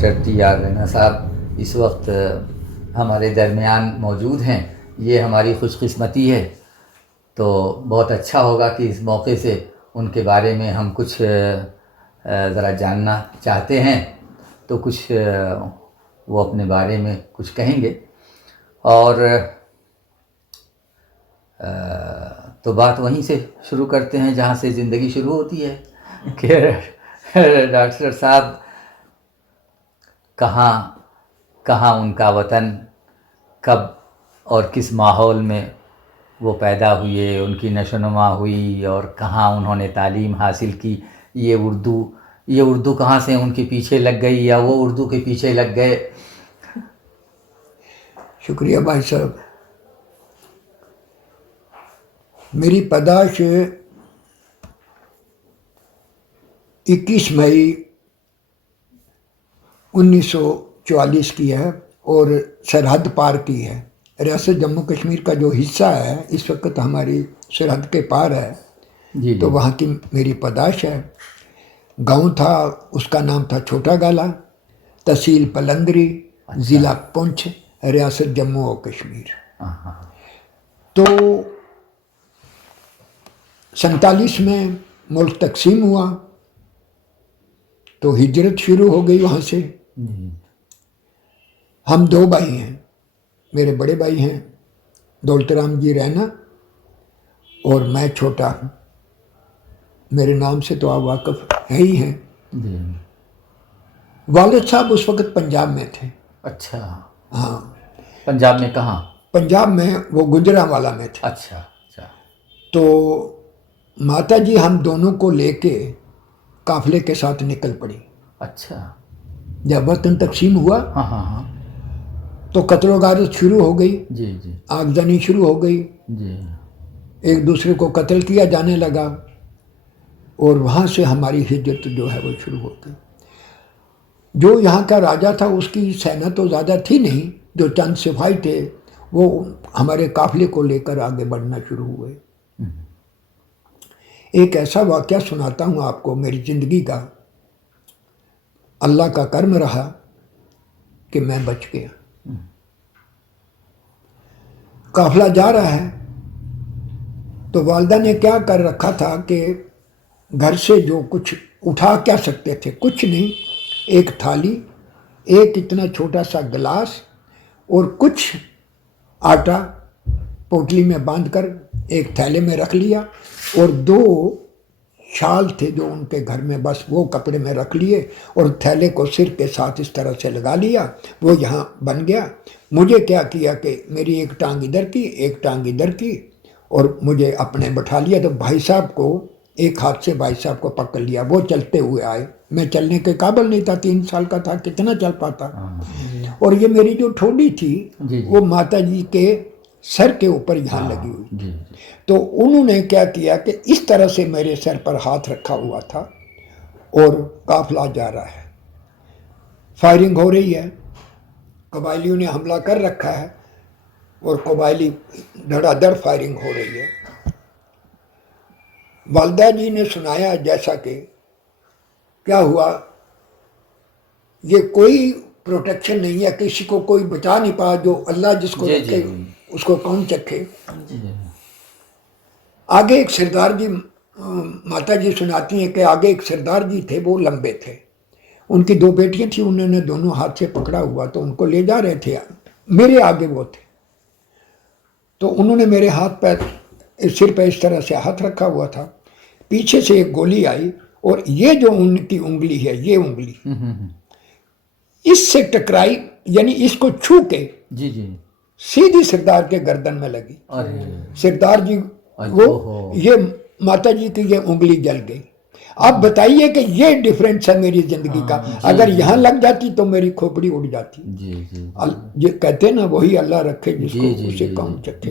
Doctor TR. Raina साहब इस वक्त हमारे दरमियान मौजूद हैं, ये हमारी खुशकिस्मती है। तो बहुत अच्छा होगा कि इस मौके से उनके बारे में हम कुछ ज़रा जानना चाहते हैं, तो कुछ वो अपने बारे में कुछ कहेंगे। और तो बात वहीं से शुरू करते हैं जहाँ से ज़िंदगी शुरू होती है कि डॉक्टर साहब कहाँ उनका वतन, कब और किस माहौल में वो पैदा हुए, उनकी नशोनुमा हुई और कहाँ उन्होंने तालीम हासिल की। ये उर्दू कहाँ से उनके पीछे लग गई या वो उर्दू के पीछे लग गए? शुक्रिया भाई साहब। मेरी पैदाइश 21 मई 1944 की है और सरहद पार की है। रियासत जम्मू कश्मीर का जो हिस्सा है इस वक्त हमारी सरहद के पार है जी। तो वहाँ की मेरी पैदाइश है। गांव था, उसका नाम था छोटा गाला, तहसील पलंदरी, ज़िला पुंछ, रियासत जम्मू और कश्मीर। तो 47 में मुल्क तकसीम हुआ तो हिजरत शुरू हो गई वहाँ से। हम 2 भाई हैं। मेरे बड़े भाई हैं दौलतराम जी रैना और मैं छोटा हूँ। मेरे नाम से तो आप वाकिफ है ही हैं। वालिद साहब उस वक्त पंजाब में थे। अच्छा। हाँ। पंजाब में कहाँ? पंजाब में वो गुजरांवाला में थे। अच्छा। तो माता जी हम दोनों को लेके काफिले के साथ निकल पड़ी। अच्छा। जब वतन तकसीम हुआ हाँ। तो कत्ल गारत शुरू हो गई। जी। आगजनी शुरू हो गई जी। एक दूसरे को कत्ल किया जाने लगा और वहाँ से हमारी हिजरत जो है वो शुरू हो गई। जो यहाँ का राजा था उसकी सेना तो ज़्यादा थी नहीं, जो चंद सिपाही थे वो हमारे काफिले को लेकर आगे बढ़ना शुरू हुए। एक ऐसा वाक़या सुनाता हूँ आपको मेरी ज़िंदगी का। अल्लाह का कर्म रहा कि मैं बच गया। काफिला जा रहा है तो वालदा ने क्या कर रखा था कि घर से जो कुछ उठा क्या सकते थे, कुछ नहीं, एक थाली, एक इतना छोटा सा गिलास और कुछ आटा पोटली में बांधकर एक थैले में रख लिया और 2 शाल थे जो उनके घर में, बस वो कपड़े में रख लिए और थैले को सिर के साथ इस तरह से लगा लिया। वो यहाँ बन गया। मुझे क्या किया कि मेरी एक टांग इधर की, एक टांग इधर की और मुझे अपने बैठा लिया। तो भाई साहब को एक हाथ से भाई साहब को पकड़ लिया। वो चलते हुए आए। मैं चलने के काबिल नहीं था, 3 साल का था, कितना चल पाता। और ये मेरी जो ठोडी थी वो माता जी के सर के ऊपर यहाँ लगी हुई थी। तो उन्होंने क्या किया कि इस तरह से मेरे सर पर हाथ रखा हुआ था और काफिला जा रहा है, फायरिंग हो रही है, कबायलियों ने हमला कर रखा है और कबायली धड़ाधड़ फायरिंग हो रही है। वालदा जी ने सुनाया जैसा कि क्या हुआ, ये कोई प्रोटेक्शन नहीं है, किसी को कोई बचा नहीं पाया। जो अल्लाह जिसको रखे उसको कौन चखे। आगे एक सरदार जी, माता जी सुनाती हैं कि आगे एक सरदार जी थे, वो लंबे थे, उनकी 2 बेटियां थी, उन्होंने दोनों हाथ से पकड़ा हुआ तो उनको ले जा रहे थे। मेरे आगे वो थे तो उन्होंने मेरे हाथ पैर सिर पे इस तरह से हाथ रखा हुआ था। पीछे से एक गोली आई और ये जो उनकी उंगली है, ये उंगली इससे टकराई, यानी इसको छू के सीधी सरदार के गर्दन में लगी। सरदार जी वो ये माता जी की ये उंगली जल गई। अब बताइए कि ये डिफरेंस है मेरी जिंदगी का। अगर यहाँ लग जाती तो मेरी खोपड़ी उड़ जाती। ये कहते ना, वही अल्लाह रखे जिसको उसे कौन चखे।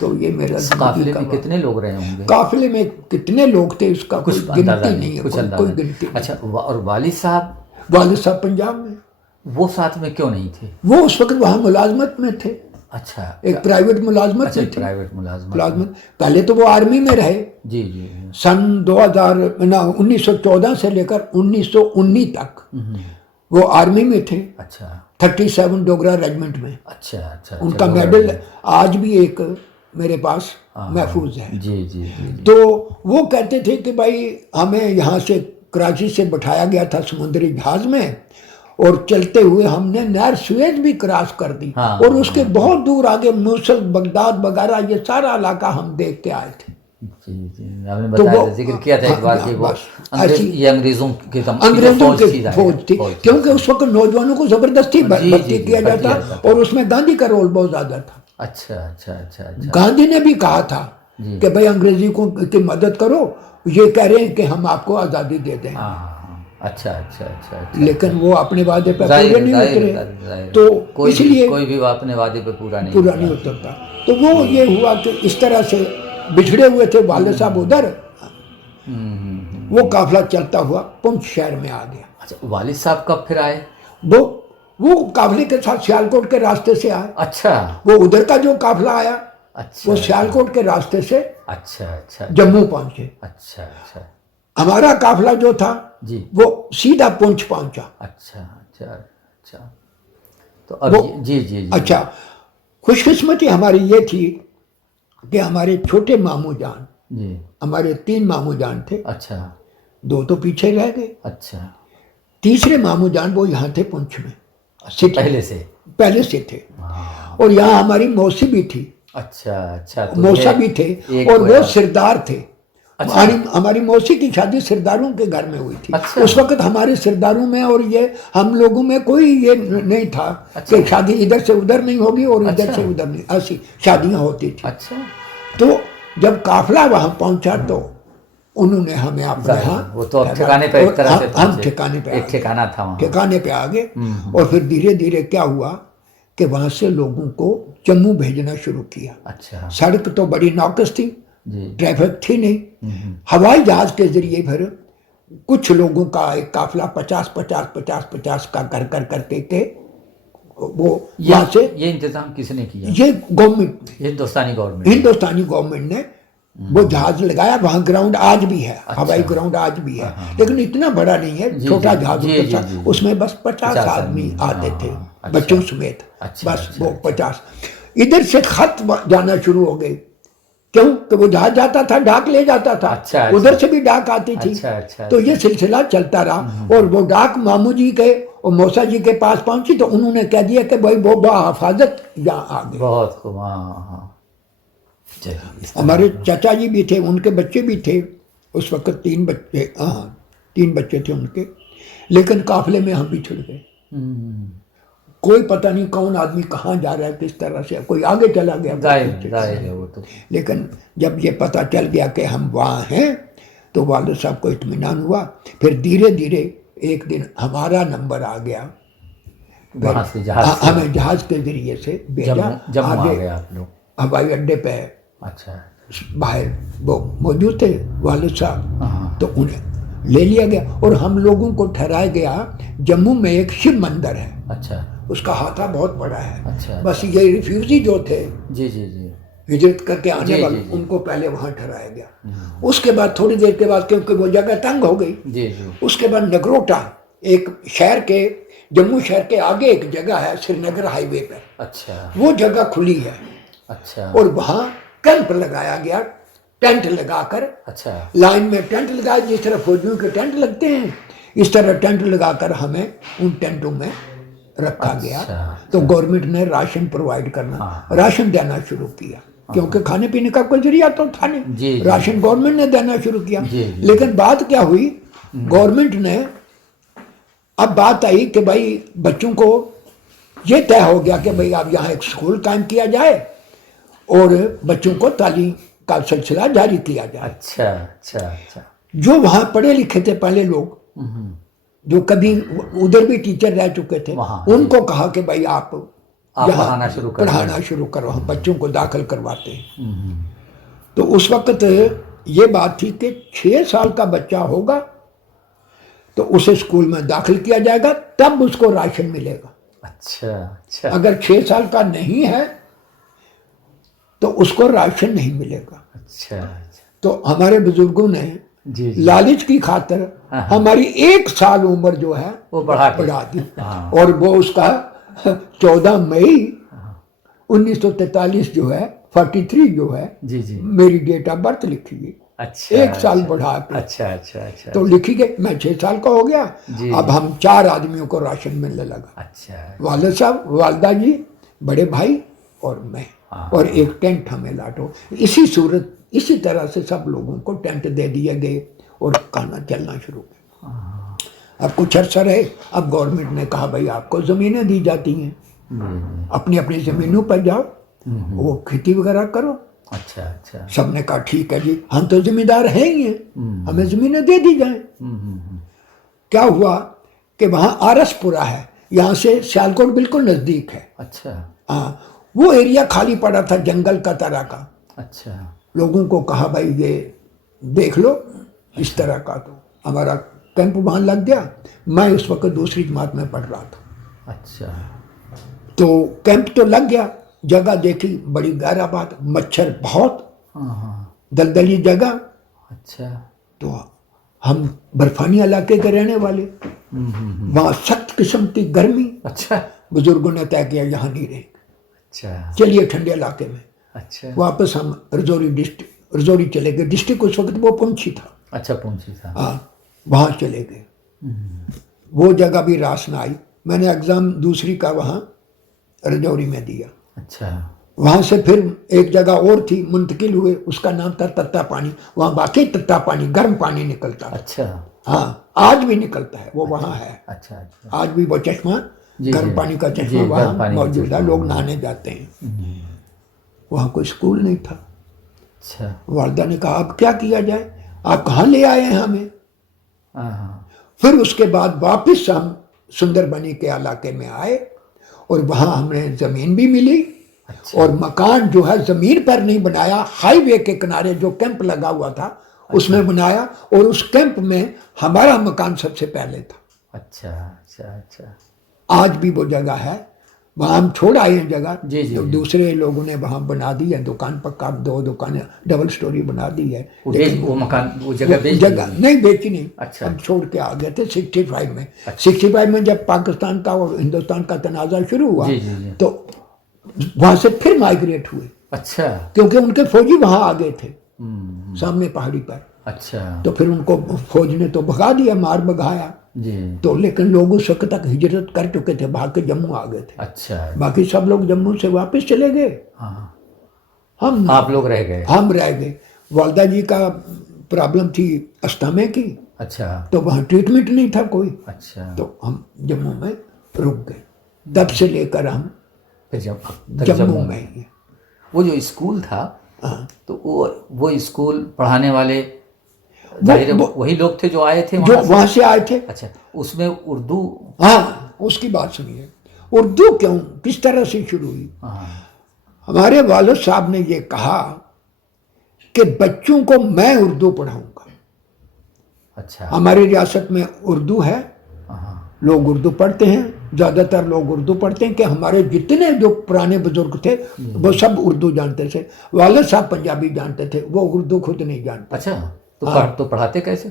तो ये मेरा काफिले में कितने लोग रहे होंगे? काफिले में कितने लोग थे उसका कुछ गिनती नहीं है, कोई गिनती। अच्छा, और वालिद साहब पंजाब में। वो साथ में क्यों नहीं थे? वो उस वक्त वहाँ मुलाजमत में थे। अच्छा, एक प्राइवेट मुलाजमत। अच्छा, प्राइवेट मुलाजमत। पहले तो वो आर्मी में रहे। जी। सन 1914 से लेकर 1919 तक वो आर्मी में थे, अच्छा 37 डोगरा रेजिमेंट में। अच्छा अच्छा उनका अच्छा, मेडल आज भी एक मेरे पास हाँ, महफूज है। जी जी जी जी। तो वो कहते थे कि भाई हमें यहाँ से कराची से बैठाया गया था समुद्री जहाज में, और चलते हुए हमने नहर सुएज भी क्रॉस कर दी, हाँ, और उसके बहुत दूर आगे मूसल, बगदाद वगैरह ये सारा इलाका हम देख के आए थे। जी जी, आपने तो बताया वो था, जिक्र किया था एक बार कि वो बस ये अंग्रेजों की अंग्रेजों फौज की थी, फौज थी, क्योंकि उस वक्त नौजवानों को जबरदस्ती जी, भर्ती जी, किया भर्ती जाता, किया जाता। और उसमें गांधी का रोल बहुत ज्यादा था। अच्छा अच्छा अच्छा अच्छा गांधी ने भी कहा था जी। कि भाई अंग्रेजी को की मदद करो, ये कह रहे हैं कि हम आपको आज़ादी दे दें, हाँ हाँ हाँ, अच्छा अच्छा अच्छा अच्छा। लेकिन वो अपने वादे पर जाहिर पूरे नहीं जाहिर उतरे, जाहिर, तो इसलिए कोई भी अपने वादे पे पूरा नहीं पूरा नहीं उतरा। उतरता। तो वो ये हुआ कि इस तरह से बिछड़े हुए थे वाले साहब उधर, वो काफिला चलता हुआ पुंछ शहर में आ गया। अच्छा, वालिद साहब कब फिर आए? वो वो काफिले के साथ सियालकोट के रास्ते से आए। अच्छा वो उधर का जो काफिला आया अच्छा वो सियालकोट के रास्ते से अच्छा अच्छा जम्मू पहुंचे। अच्छा अच्छा हमारा काफिला जो था जी, वो सीधा पुंछ पहुंचा। अच्छा अच्छा अच्छा। तो अब वो जी जी जी। अच्छा, खुशकिस्मती हमारी ये थी कि हमारे छोटे मामू जान, जी, हमारे 3 मामू जान थे, अच्छा 2 तो पीछे रह गए, अच्छा तीसरे मामू जान वो यहाँ थे पुंछ में, सिटी पहले से थे। हाँ, और यहाँ हमारी मौसी भी थी, अच्छा अच्छा। तो मौसा भी थे, एक और वो हुआ। सरदार थे। अच्छा। हमारी मौसी की शादी सरदारों के घर में हुई थी। अच्छा। उस वक्त हमारे सरदारों में और ये हम लोगों में कोई ये नहीं था अच्छा। कि शादी इधर से उधर नहीं होगी और इधर अच्छा। से उधर नहीं, ऐसी शादियां होती थी। अच्छा, तो जब काफिला वहां पहुंचा तो उन्होंने हमें अपने जाहिर, यहाँ वो तो अब ठिकाने पे एक तरह से हम पहुंचे। ठिकाने पे एक ठिकाना था वहाँ। ठिकाने पे आ गए। और फिर धीरे धीरे क्या हुआ कि वहां से लोगों को जम्मू भेजना शुरू किया। अच्छा सड़क तो बड़ी नाकस थी, जी, ट्रैफिक थी नहीं। हवाई जहाज के जरिए फिर कुछ लोगों का एक काफिला 50 का कर कर करके के वो वहां से, ये इंतजाम किसने किया? ये गवर्नमेंट, हिंदुस्तानी गवर्नमेंट ने वो जहाज लगाया। वहां ग्राउंड आज भी है, हवाई ग्राउंड आज भी है, लेकिन इतना बड़ा नहीं है, छोटा जहाज होता था। उसमें बस 50 आदमी आते थे, बच्चों समेत, बस वो 50। इधर से खत जाना शुरू हो गए, क्यों कि वो जहाज जाता था डाक ले जाता था। अच्छा, उधर से भी डाक आती थी। अच्छा, तो ये सिलसिला चलता रहा, और वो डाक मामू जी के और मौसा जी के पास पहुंची तो उन्होंने कह दिया कि भाई वो बाहिफाजत यहाँ आ गए। बहुत खूब, हाँ। हमारे चाचा जी भी थे, उनके बच्चे भी थे, उस वक्त 3 बच्चे, हाँ 3 बच्चे थे उनके, लेकिन काफिले में हम भी छिड़ गए। कोई पता नहीं कौन आदमी कहाँ जा रहा है, किस तरह से, कोई आगे चला गया, जाहिर है वो तो। लेकिन जब ये पता चल गया कि हम वहाँ हैं तो वालिद साहब को इत्मीनान हुआ। फिर धीरे धीरे एक दिन हमारा नंबर आ गया, वहाँ से जहाज से हमें जहाज के जरिए से भेजा। जम्मू आ गए आप लोग हवाई अड्डे पे, अच्छा, बाहर वो मौजूद थे वालिद साहब, तो उन्हें ले लिया गया और हम लोगों को ठहराया गया। जम्मू में एक शिव मंदिर है, अच्छा, उसका हाथा बहुत बड़ा है। अच्छा, बस ये रिफ्यूजी जो थे, जी जी जी, हिजरत करके आने वाले, उनको पहले वहां ठहराया गया। उसके बाद थोड़ी देर के बाद, क्योंकि वो जगह तंग हो गई, जी जी, उसके बाद नगरोटा, एक शहर के, जम्मू शहर के आगे एक जगह है श्रीनगर हाईवे पे, अच्छा, वो जगह खुली है। अच्छा, और वहां कैंप लगाया गया, टेंट लगाकर, अच्छा, लाइन में टेंट लगाया, जिस तरह फौजियों के टेंट लगते हैं इस तरह टेंट लगाकर हमें उन टेंटों में रखा गया। तो गवर्नमेंट ने राशन प्रोवाइड करना, राशन देना शुरू किया, क्योंकि खाने पीने का कोई जरिया तो था नहीं। राशन गवर्नमेंट ने देना शुरू किया। लेकिन बात क्या हुई, गवर्नमेंट ने, अब बात आई कि भाई बच्चों को ये तय हो गया कि भाई अब यहाँ एक स्कूल कायम किया जाए और बच्चों को तालीम का सिलसिला जारी किया जाए। अच्छा अच्छा अच्छा। जो वहाँ पढ़े लिखे थे पहले लोग, जो कभी उधर भी टीचर रह चुके थे, उनको कहा कि भाई आप पढ़ाना शुरू करो, हम बच्चों को दाखिल करवाते हैं। तो उस वक्त ये बात थी कि 6 साल का बच्चा होगा तो उसे स्कूल में दाखिल किया जाएगा, तब उसको राशन मिलेगा। अच्छा अच्छा। अगर 6 साल का नहीं है तो उसको राशन नहीं मिलेगा। अच्छा। तो हमारे बुजुर्गों ने जी जी। लालच की खातिर हमारी 1 साल उम्र जो है वो बढ़ा दी। हाँ। और वो उसका 14 मई 1943 जो है 43 जो है जी जी। मेरी डेट ऑफ बर्थ लिखी गई। अच्छा 1 साल अच्छा, बढ़ा के अच्छा अच्छा अच्छा तो लिखी गई। मैं 6 साल का हो गया। जी अब जी। हम 4 आदमियों को राशन मिलने लगा, अच्छा वालिद साहब, वालदा जी, बड़े भाई और मैं। हाँ। और एक टेंट हमें लाटो। इसी सूरत इसी तरह से सब लोगों को टेंट दे दिए गए और खाना चलना शुरू किया। अब कुछ अर्सा रहे, अब गवर्नमेंट ने कहा भाई आपको ज़मीनें दी जाती हैं, अपनी अपनी ज़मीनों पर जाओ, वो खेती वगैरह करो। अच्छा अच्छा। सबने कहा ठीक है जी, हम तो जिम्मेदार हैं ही हैं, हमें ज़मीनें दे दी जाएं। क्या हुआ कि वहाँ आरसपुरा है, यहाँ से सियालकोट बिल्कुल नज़दीक है। अच्छा हाँ, वो एरिया खाली पड़ा था जंगल का तरह का। अच्छा। लोगों को कहा भाई ये देख लो इस तरह का। तो हमारा कैंप वहाँ लग गया। मैं उस वक्त दूसरी जमात में पढ़ रहा था। अच्छा। तो कैंप तो लग गया, जगह देखी, बड़ी गहरा बात, मच्छर बहुत, हाँ हाँ। दलदली जगह। अच्छा। तो हम बर्फानी इलाके के रहने वाले, वहाँ सख्त किस्म की गर्मी। अच्छा बुजुर्गों ने तय किया यहाँ नहीं रहेंगे, अच्छा चलिए ठंडे इलाके में। अच्छा। वापस हम रजौरी चले गए। डिस्ट्रिक्ट उस वक्त वो पुंछी था। अच्छा पहुंची था। हाँ, वहाँ चले गए। वो जगह भी रास ना आई। मैंने एग्ज़ाम दूसरी का वहाँ रजौरी में दिया। अच्छा। वहाँ से फिर एक जगह और थी, मुंतकिल हुए, उसका नाम था तत्ता पानी। वहाँ वाकई तत्ता पानी, गर्म पानी निकलता है। अच्छा। हाँ, आज भी निकलता है, वो वहाँ है। अच्छा अच्छा। आज भी वो चश्मा, जी, गर्म जी। पानी का जी, चश्मा गर्म वहाँ पानी का मौजूद है। चश्मा। लोग नहाने जाते हैं। वहाँ कोई स्कूल नहीं था। अच्छा। वालदा ने कहा अब क्या किया जाए, आप कहाँ ले आए हैं हमें। हाँ हाँ। फिर उसके बाद वापस हम सुंदरबनी के इलाके में आए और वहाँ हमें ज़मीन भी मिली। अच्छा। और मकान जो है ज़मीन पर नहीं बनाया, हाईवे के किनारे जो कैंप लगा हुआ था उसमें बनाया। और उस कैंप में हमारा मकान सबसे पहले था। अच्छा अच्छा अच्छा। आज भी वो जगह है, वहाँ हम छोड़ आए हैं जगह। जी, जी, तो जी। दूसरे लोगों ने वहाँ बना दी है दुकान, पक्का 2 दुकानें डबल स्टोरी बना दी है। वो मकान, वो जगह बेच दी जगह होगी। नहीं बेची नहीं। अच्छा। हम छोड़ के आ गए थे 65 में। 65 में जब पाकिस्तान का और हिंदुस्तान का तनाज़ा शुरू हुआ, जी, जी, जी। तो वहाँ से फिर माइग्रेट हुए, अच्छा। क्योंकि उनके फौजी वहाँ आ गए थे सामने पहाड़ी पर। अच्छा। तो फिर उनको फौज ने तो भगा दिया, मार भगाया। जी। तो लेकिन लोग उस वक्त तक हिजरत कर चुके थे, भाग के जम्मू आ गए थे। अच्छा। बाकी सब लोग जम्मू से वापस चले गए। हाँ। हम आप लोग रह गए। हम रह गए। वालदा जी का प्रॉब्लम थी अस्थमा की, अच्छा तो वहाँ ट्रीटमेंट नहीं था कोई। अच्छा। तो हम जम्मू में रुक गए। तब से लेकर हम फिर जम्मू में ही हैं। वो जो स्कूल था, हाँ, तो वो स्कूल पढ़ाने वाले जाहिर है वही लोग थे जो आए थे जो वहाँ से आए थे। अच्छा, उसमें उर्दू। हाँ, उसकी बात सुनिए। उर्दू क्यों, किस तरह से शुरू हुई। हाँ। हमारे वालिद साहब ने ये कहा कि बच्चों को मैं उर्दू पढ़ाऊंगा। अच्छा। हमारी रियासत में उर्दू है, हाँ। लोग उर्दू पढ़ते हैं, ज़्यादातर लोग उर्दू पढ़ते हैं। कि हमारे जितने जो पुराने बुजुर्ग थे वो सब उर्दू जानते थे। वालिद साहब पंजाबी जानते थे, वो उर्दू खुद नहीं जानते। अच्छा, तो तो पढ़ाते कैसे?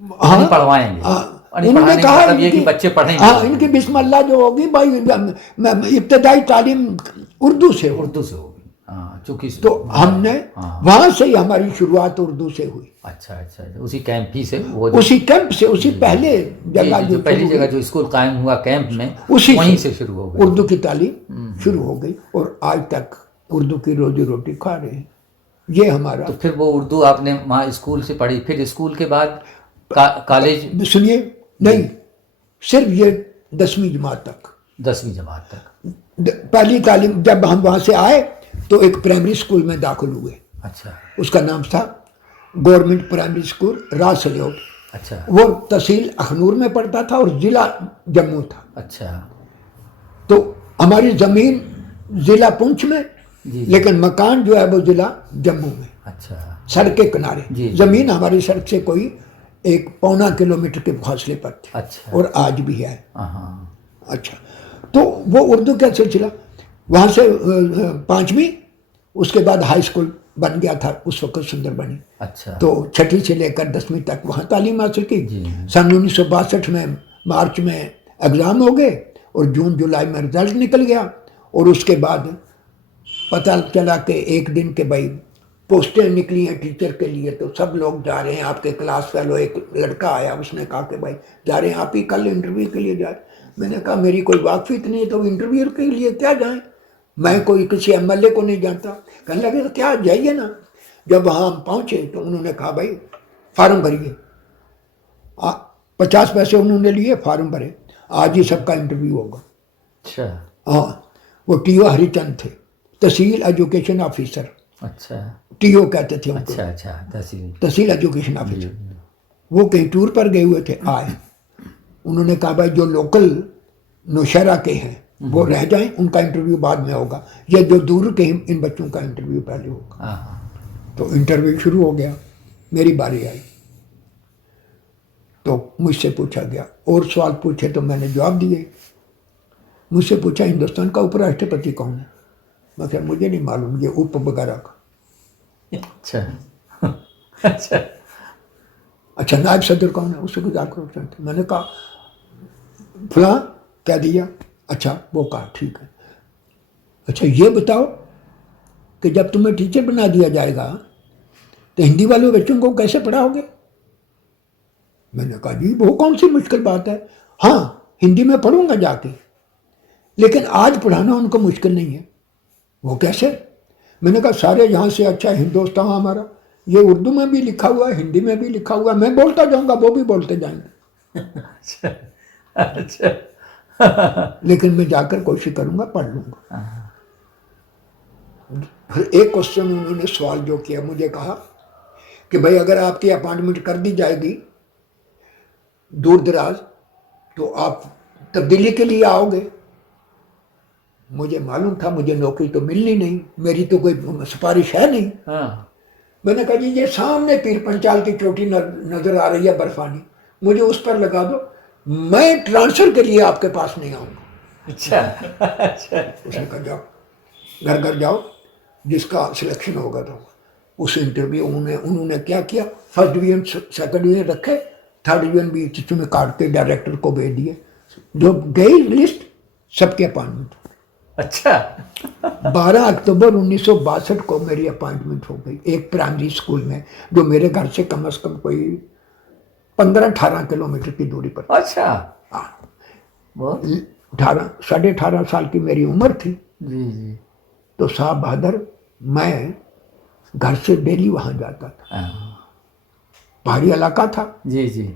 हाँ, नहीं पढ़वाएंगे। उन्होंने कहा मतलब ये कि बच्चे पढ़ेंगे। हाँ, इनकी बिस्मिल्लाह जो होगी भाई, इब्तदाई तालीम उर्दू से हो। उर्दू से होगी। हाँ, चूंकि तो हमने वहाँ से ही हमारी शुरुआत उर्दू से हुई। अच्छा अच्छा, उसी कैंप ही से, वो उसी कैंप से, उसी पहले जगह जो पहली जगह जो स्कूल कायम हुआ कैंप में, उसी वहीं से शुरू हो गई उर्दू की तालीम शुरू हो गई। और आज तक उर्दू की रोजी रोटी खा रहे हैं। ये हमारा। तो फिर वो उर्दू आपने वहाँ स्कूल से पढ़ी, फिर स्कूल के बाद कॉलेज? सुनिए, नहीं, सिर्फ ये 10वीं जमात तक। 10वीं जमात तक पहली तालीम जब हम वहाँ से आए तो एक प्राइमरी स्कूल में दाखिल हुए। अच्छा। उसका नाम था गवर्नमेंट प्राइमरी स्कूल रासलियोट। अच्छा। वो तहसील अखनूर में पड़ता था और ज़िला जम्मू था। अच्छा। तो हमारी ज़मीन ज़िला पुंछ में, लेकिन मकान जो है वो ज़िला जम्मू में। अच्छा। सड़क के किनारे। ज़मीन हमारी सड़क से कोई 1-पौना किलोमीटर के फासले पर थी। अच्छा। और आज भी है। हाँ। अच्छा, तो वो उर्दू का सिलसिला वहाँ से 5वीं, उसके बाद हाई स्कूल बन गया था उस वक्त सुंदरबनी। अच्छा। तो छठी से लेकर 10वीं तक वहाँ तालीम हासिल की। जी। सन 1962 में मार्च में एग्ज़ाम हो गए और जून जुलाई में रिजल्ट निकल गया। और उसके बाद पता चला कि एक दिन के भाई पोस्टें निकली हैं टीचर के लिए, तो सब लोग जा रहे हैं। आपके क्लास फेलो एक लड़का आया, उसने कहा कि भाई जा रहे हैं आप ही कल इंटरव्यू के लिए जाए। मैंने कहा मेरी कोई वाकफियत नहीं है तो इंटरव्यू के लिए क्या जाएं, मैं कोई किसी एमएलए को नहीं जानता। कहने लगे तो क्या जाइए ना। जब वहाँ हम पहुँचे तो उन्होंने कहा भाई फार्म भरिए। 50 पैसे उन्होंने लिए, फार्म भरे, आज ही सबका इंटरव्यू होगा। अच्छा। हाँ, वो टीओ हरिचंद थे, तहसील एजुकेशन ऑफिसर, अच्छा। टीओ कहते थे उनको। अच्छा अच्छा, तहसील एजुकेशन ऑफिसर। वो कहीं टूर पर गए हुए थे, आए। उन्होंने कहा भाई जो लोकल नौशहरा के हैं वो रह जाएं, उनका इंटरव्यू बाद में होगा, या जो दूर के हैं इन बच्चों का इंटरव्यू पहले होगा। हाँ। तो इंटरव्यू शुरू हो गया, मेरी बारी आई तो मुझसे पूछा गया और सवाल पूछे तो मैंने जवाब दिए। मुझसे पूछा हिंदुस्तान का उपराष्ट्रपति कौन है। मैं कहा मुझे नहीं मालूम, ये उप वगैरह का। अच्छा। अच्छा। अच्छा नायब सदर कौन है, उससे कुछ आक्रोश। मैंने कहा फलां क्या दिया। अच्छा वो कहा ठीक है। अच्छा ये बताओ कि जब तुम्हें टीचर बना दिया जाएगा तो हिंदी वाले बच्चों को कैसे पढ़ाओगे। मैंने कहा जी वो कौन सी मुश्किल बात है, हाँ हिंदी में पढ़ूंगा जाके, लेकिन आज पढ़ाना उनको मुश्किल नहीं है। वो कैसे। मैंने कहा सारे यहाँ से अच्छा हिंदुस्तान हमारा, ये उर्दू में भी लिखा हुआ है, हिंदी में भी लिखा हुआ है, मैं बोलता जाऊँगा वो भी बोलते जाएंगे। अच्छा। अच्छा। लेकिन मैं जाकर कोशिश करूँगा, पढ़ लूँगा। फिर एक क्वेश्चन उन्होंने सवाल जो किया, मुझे कहा कि भाई अगर आपकी अपॉइंटमेंट कर दी जाएगी दूर दराज तो आप तब्दीली के लिए आओगे। मुझे मालूम था मुझे नौकरी तो मिलनी नहीं, मेरी तो कोई सिफारिश है नहीं। हाँ। मैंने कहा जी ये सामने पीर पंचाल की चोटी नजर आ रही है बर्फानी, मुझे उस पर लगा दो, मैं ट्रांसफर के लिए आपके पास नहीं आऊँगा। अच्छा। अच्छा। उसने कहा जाओ घर घर जाओ, जिसका सिलेक्शन होगा तो उस इंटरव्यू उन्होंने क्या किया, फर्स्ट डिवीजन सेकंड डिवीजन रखे, थर्ड डिवीजन भी चिट्ठी में काट के डायरेक्टर को भेज दिए। जो गई लिस्ट सबके अपॉइंटमेंट। अच्छा। 12 अक्टूबर 1962 को मेरी अपॉइंटमेंट हो गई एक प्राइमरी स्कूल में, जो मेरे घर से कम से कम कोई 15-18 किलोमीटर की दूरी पर। अच्छा। हाँ, बहुत। 18 साल की मेरी उम्र थी। जी जी। तो साहब बहादुर मैं घर से डेली वहाँ जाता था। पहाड़ी इलाका था। जी जी।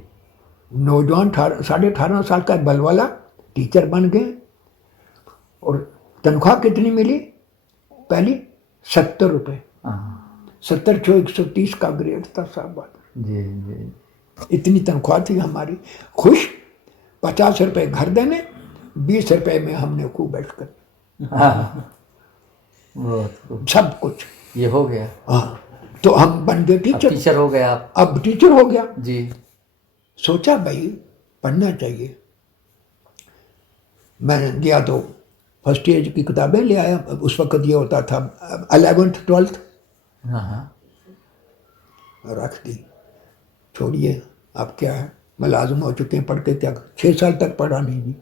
नौजवान 18.5 साल का बलवाला टीचर बन गए। और तनख्वाह कितनी मिली पहली 70 रुपये। 70 छो 130 का ग्रेड था साहब बहादुर। जी जी। इतनी तनख्वाह थी हमारी। खुश 50 रुपये घर देने, 20 रुपये में हमने खूब बैठ कर बहुत सब कुछ ये हो गया। हाँ, तो हम बन गए टीचर। टीचर हो गए आप। अब टीचर हो गया जी। सोचा भाई पढ़ना चाहिए। मैंने गया तो फर्स्ट ईयर की किताबें ले आया। उस वक्त ये होता था 11th 12th। हाँ। रख दी, छोड़िए अब क्या है, मुलाजिम हो चुके हैं, पढ़ के क्या 6 साल तक पढ़ा नहीं जी।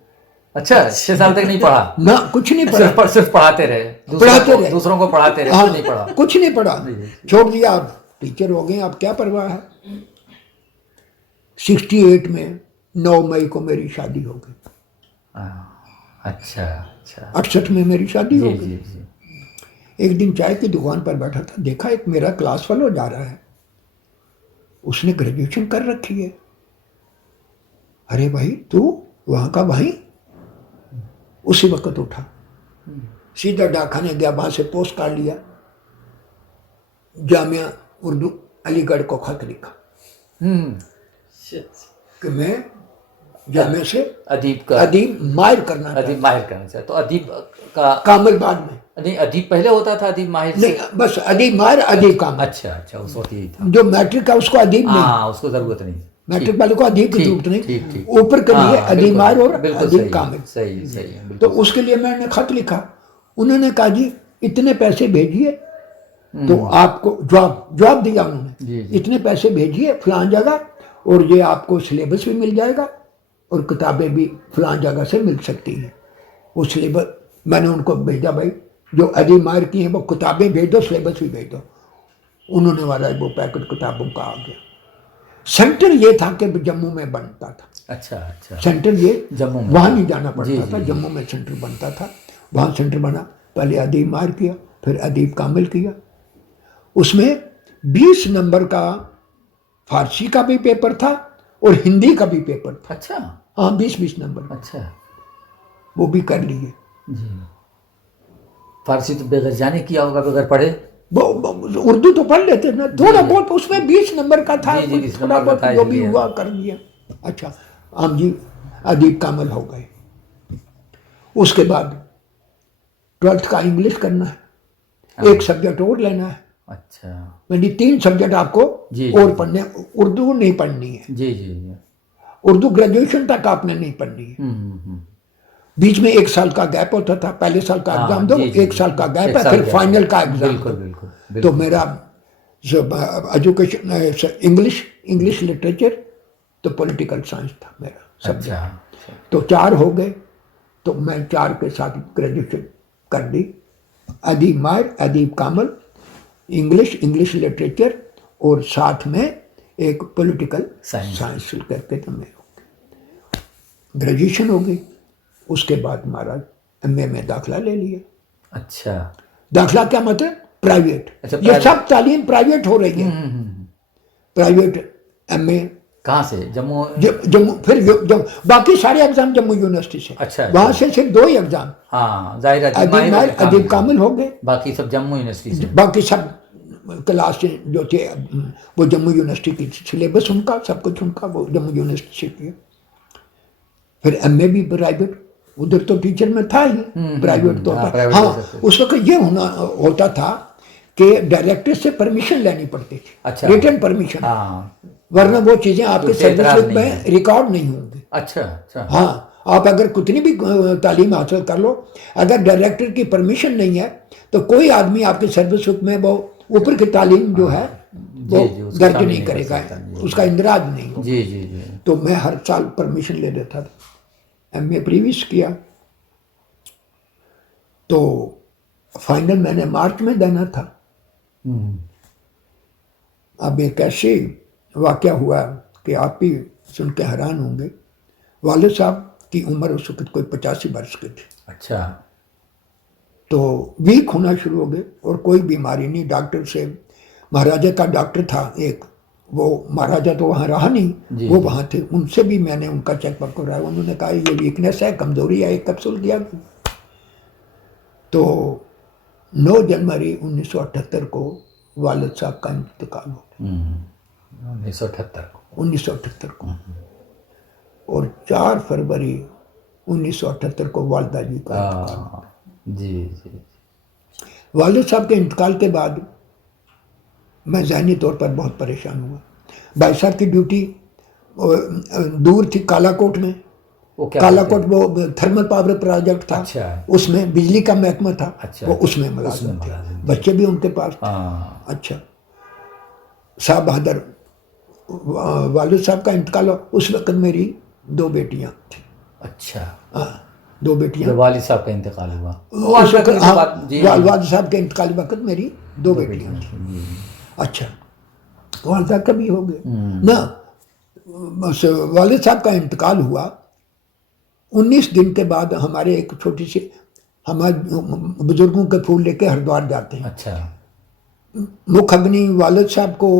अच्छा 6 साल तक नहीं पढ़ा ना कुछ नहीं पढ़ा, सिर्फ पढ़ाते रहे, दूसरों को पढ़ाते रहे। हाँ, नहीं पढ़ा, कुछ नहीं पढ़ा, छोड़ दिया। अब टीचर हो गए, अब क्या परवाह है। 68 में 9 मई को मेरी शादी हो गई। अच्छा अच्छा। 68 में मेरी शादी हो जी गई। जी जी। एक दिन चाय की दुकान पर बैठा था, देखा एक मेरा क्लास फेलो जा रहा है, उसने ग्रेजुएशन कर रखी है। अरे भाई तू वहाँ का भाई। उसी वक्त उठा, सीधा डाकखाने गया, वहाँ से पोस्ट कार्ड लिया, जामिया उर्दू अलीगढ़ को खत लिखा कि मैं जामिया से अदीब माहिर करना चाहता। तो अदीब का कामिल बाद में नहीं, अदीब पहले होता था, अदीब माहिर नहीं, बस अदीब माहिर अदीब कामिल। अच्छा अच्छा, उस वक्त यही था। जो मैट्रिक का उसको अदीब नहीं, हाँ उसको जरूरत नहीं, मैट्रिक वाले को अदीब की जरूरत नहीं, ठीक। ऊपर के लिए अदीब माहिर और अदीब कामिल। सही सही। तो उसके लिए मैंने खत लिखा। उन्होंने कहा जी इतने पैसे भेजिए तो आपको जवाब दिया उन्होंने, जी, जी। इतने पैसे भेजिए फलां जगह और ये आपको सिलेबस भी मिल जाएगा और किताबें भी फलां जगह से मिल सकती हैं। वो सिलेबस मैंने उनको भेजा, भाई जो अजी मार की हैं वो किताबें भेज दो, सिलेबस भी भेज दो। उन्होंने वाला वो पैकेट किताबों का आ गया। सेंटर ये था कि जम्मू में बनता था। अच्छा अच्छा। सेंटर ये जम्मू में, वहाँ नहीं जाना जी, पड़ता जी, था, जी। जम्मू में सेंटर बनता था। वहाँ सेंटर बना, पहले अदीब मार किया, फिर अदीब कामिल किया। उसमें 20 नंबर का फारसी का भी पेपर था और हिंदी का भी पेपर था। अच्छा हाँ, 20-20 नंबर, अच्छा। वो भी कर लिए। जी। फारसी तो बगैर जाने किया होगा, बगैर पढ़े। वो उर्दू तो पढ़ लेते ना, थोड़ा जी। बहुत उसमें 20 नंबर का था, जी, जी, 20 थोड़ा नंबर का बहुत था जो भी इसलिए। हुआ कर लिया। अच्छा, हम जी अदीब कामिल हो गए। उसके बाद 12th का इंग्लिश करना है, एक सब्जेक्ट और लेना है। अच्छा। यानी 3 सब्जेक्ट आपको जी, और जी, पढ़ने, उर्दू नहीं पढ़नी है। जी जी जी। उर्दू ग्रेजुएशन तक आपने नहीं पढ़नी है। बीच में 1 साल का गैप होता था, पहले साल का हाँ, एग्जाम दो, जी, जी, 1 साल का गैप एक है, साल फिर गैप फाइनल है। का एग्जाम बिल्कुल दो। बिल्कुल तो बिल्कुल। मेरा एजुकेशन इंग्लिश लिटरेचर तो पॉलिटिकल साइंस था मेरा सब्जेक्ट। अच्छा। तो 4 हो गए, तो मैं 4 के साथ ग्रेजुएशन कर दी। अदीब माहिर, अदीब कामिल, इंग्लिश लिटरेचर और साथ में एक पॉलिटिकल साइंस करके तो मैं ग्रेजुएशन हो गई। उसके बाद महाराज एमए में दाखिला ले लिया। अच्छा दाखिला क्या मतलब? प्राइवेट। अच्छा, ये प्राइवेट। सब तालीम प्राइवेट हो रही है। प्राइवेट एमए कहाँ से? जम्मू? जम्मू, फिर बाकी सारे एग्जाम जम्मू यूनिवर्सिटी से। अच्छा, वहां अच्छा। से सिर्फ 2 ही एग्जाम, हाँ, जाहिर है, अदीब माहिर, अदीब कामिल हो गए। बाकी सब जम्मू यूनिवर्सिटी से। बाकी सब क्लास जो थे वो जम्मू यूनिवर्सिटी की, सिलेबस उनका, सब कुछ उनका, वो जम्मू यूनिवर्सिटी से किया। फिर एमए भी प्राइवेट, उधर तो टीचर में था ही, प्राइवेट तो हाँ, था। प्राइवेट हाँ, ले सकते थे। उस वक्त ये होता था कि डायरेक्टर से परमिशन लेनी पड़ती थी। अच्छा। Written permission. हाँ, वरना वो चीजें आपके उससे सर्विस एतराज बुक नहीं में है। रिकॉर्ड नहीं होंगी। अच्छा अच्छा। हाँ, आप अगर कितनी भी तालीम हासिल कर लो, अगर डायरेक्टर की परमिशन नहीं है तो कोई आदमी आपके सर्विस बुक में वो ऊपर की तालीम जो है वो जी, उसको दर्ज शामिल नहीं नहीं कर करेगा, सकता, जी। उसका इंदराज नहीं होगा। जी जी जी। तो मैं हर साल परमिशन ले लेता था। एमए प्रीवियस किया, तो फाइनल मैंने मार्च में देना था। अब एक ऐसे वाक़या हुआ कि आप भी सुन के हैरान होंगे। वालिद साहब की उम्र उस वक्त कोई 85 वर्ष की थी। अच्छा। तो वीक होना शुरू हो गए और कोई बीमारी नहीं। डॉक्टर से, महाराजा का डॉक्टर था एक, वो महाराजा तो वहाँ रहा नहीं, जी, वो जी। वहाँ थे, उनसे भी मैंने उनका चेकअप कराया। उन्होंने कहा ये वीकनेस है, कमजोरी है, एक कैप्सूल दिया। तो 9 जनवरी 1978 को वालिद साहब का इंतकाल हो गया। 1978 को और 4 फरवरी 1978 को वालदा जी का इंतकाल हो गया। जी जी। वालिद साहब के इंतकाल के बाद मैं ज़हनी तौर पर बहुत परेशान हुआ। भाई साहब की ड्यूटी दूर थी, कालाकोट में। वो क्या कालाकोट वो थर्मल पावर प्रोजेक्ट था। अच्छा। उसमें बिजली का महकमा था। अच्छा, वो अच्छा। उसमें मुलाजिम उसमें थे, मुलाजिम थे। बच्चे भी उनके पास थे। हाँ। अच्छा, शाह बहादुर वालिद साहब का इंतकाल, उस वक्त मेरी 2 बेटियां थी। अच्छा। हाँ, 2 बेटियां। जब वालिद साहब का इंतकाल हुआ उस वक्त, हाँ, जी, वालिद साहब के इंतकाल वक्त मेरी 2 बेटियां थी। अच्छा, वालदा का भी हो गए ना। बस वालिद साहब का इंतकाल हुआ, 19 दिन के बाद हमारे एक छोटी सी, हमारे बुजुर्गों के फूल लेके हरिद्वार जाते हैं। अच्छा। मुख्य अग्नि वालिद साहब को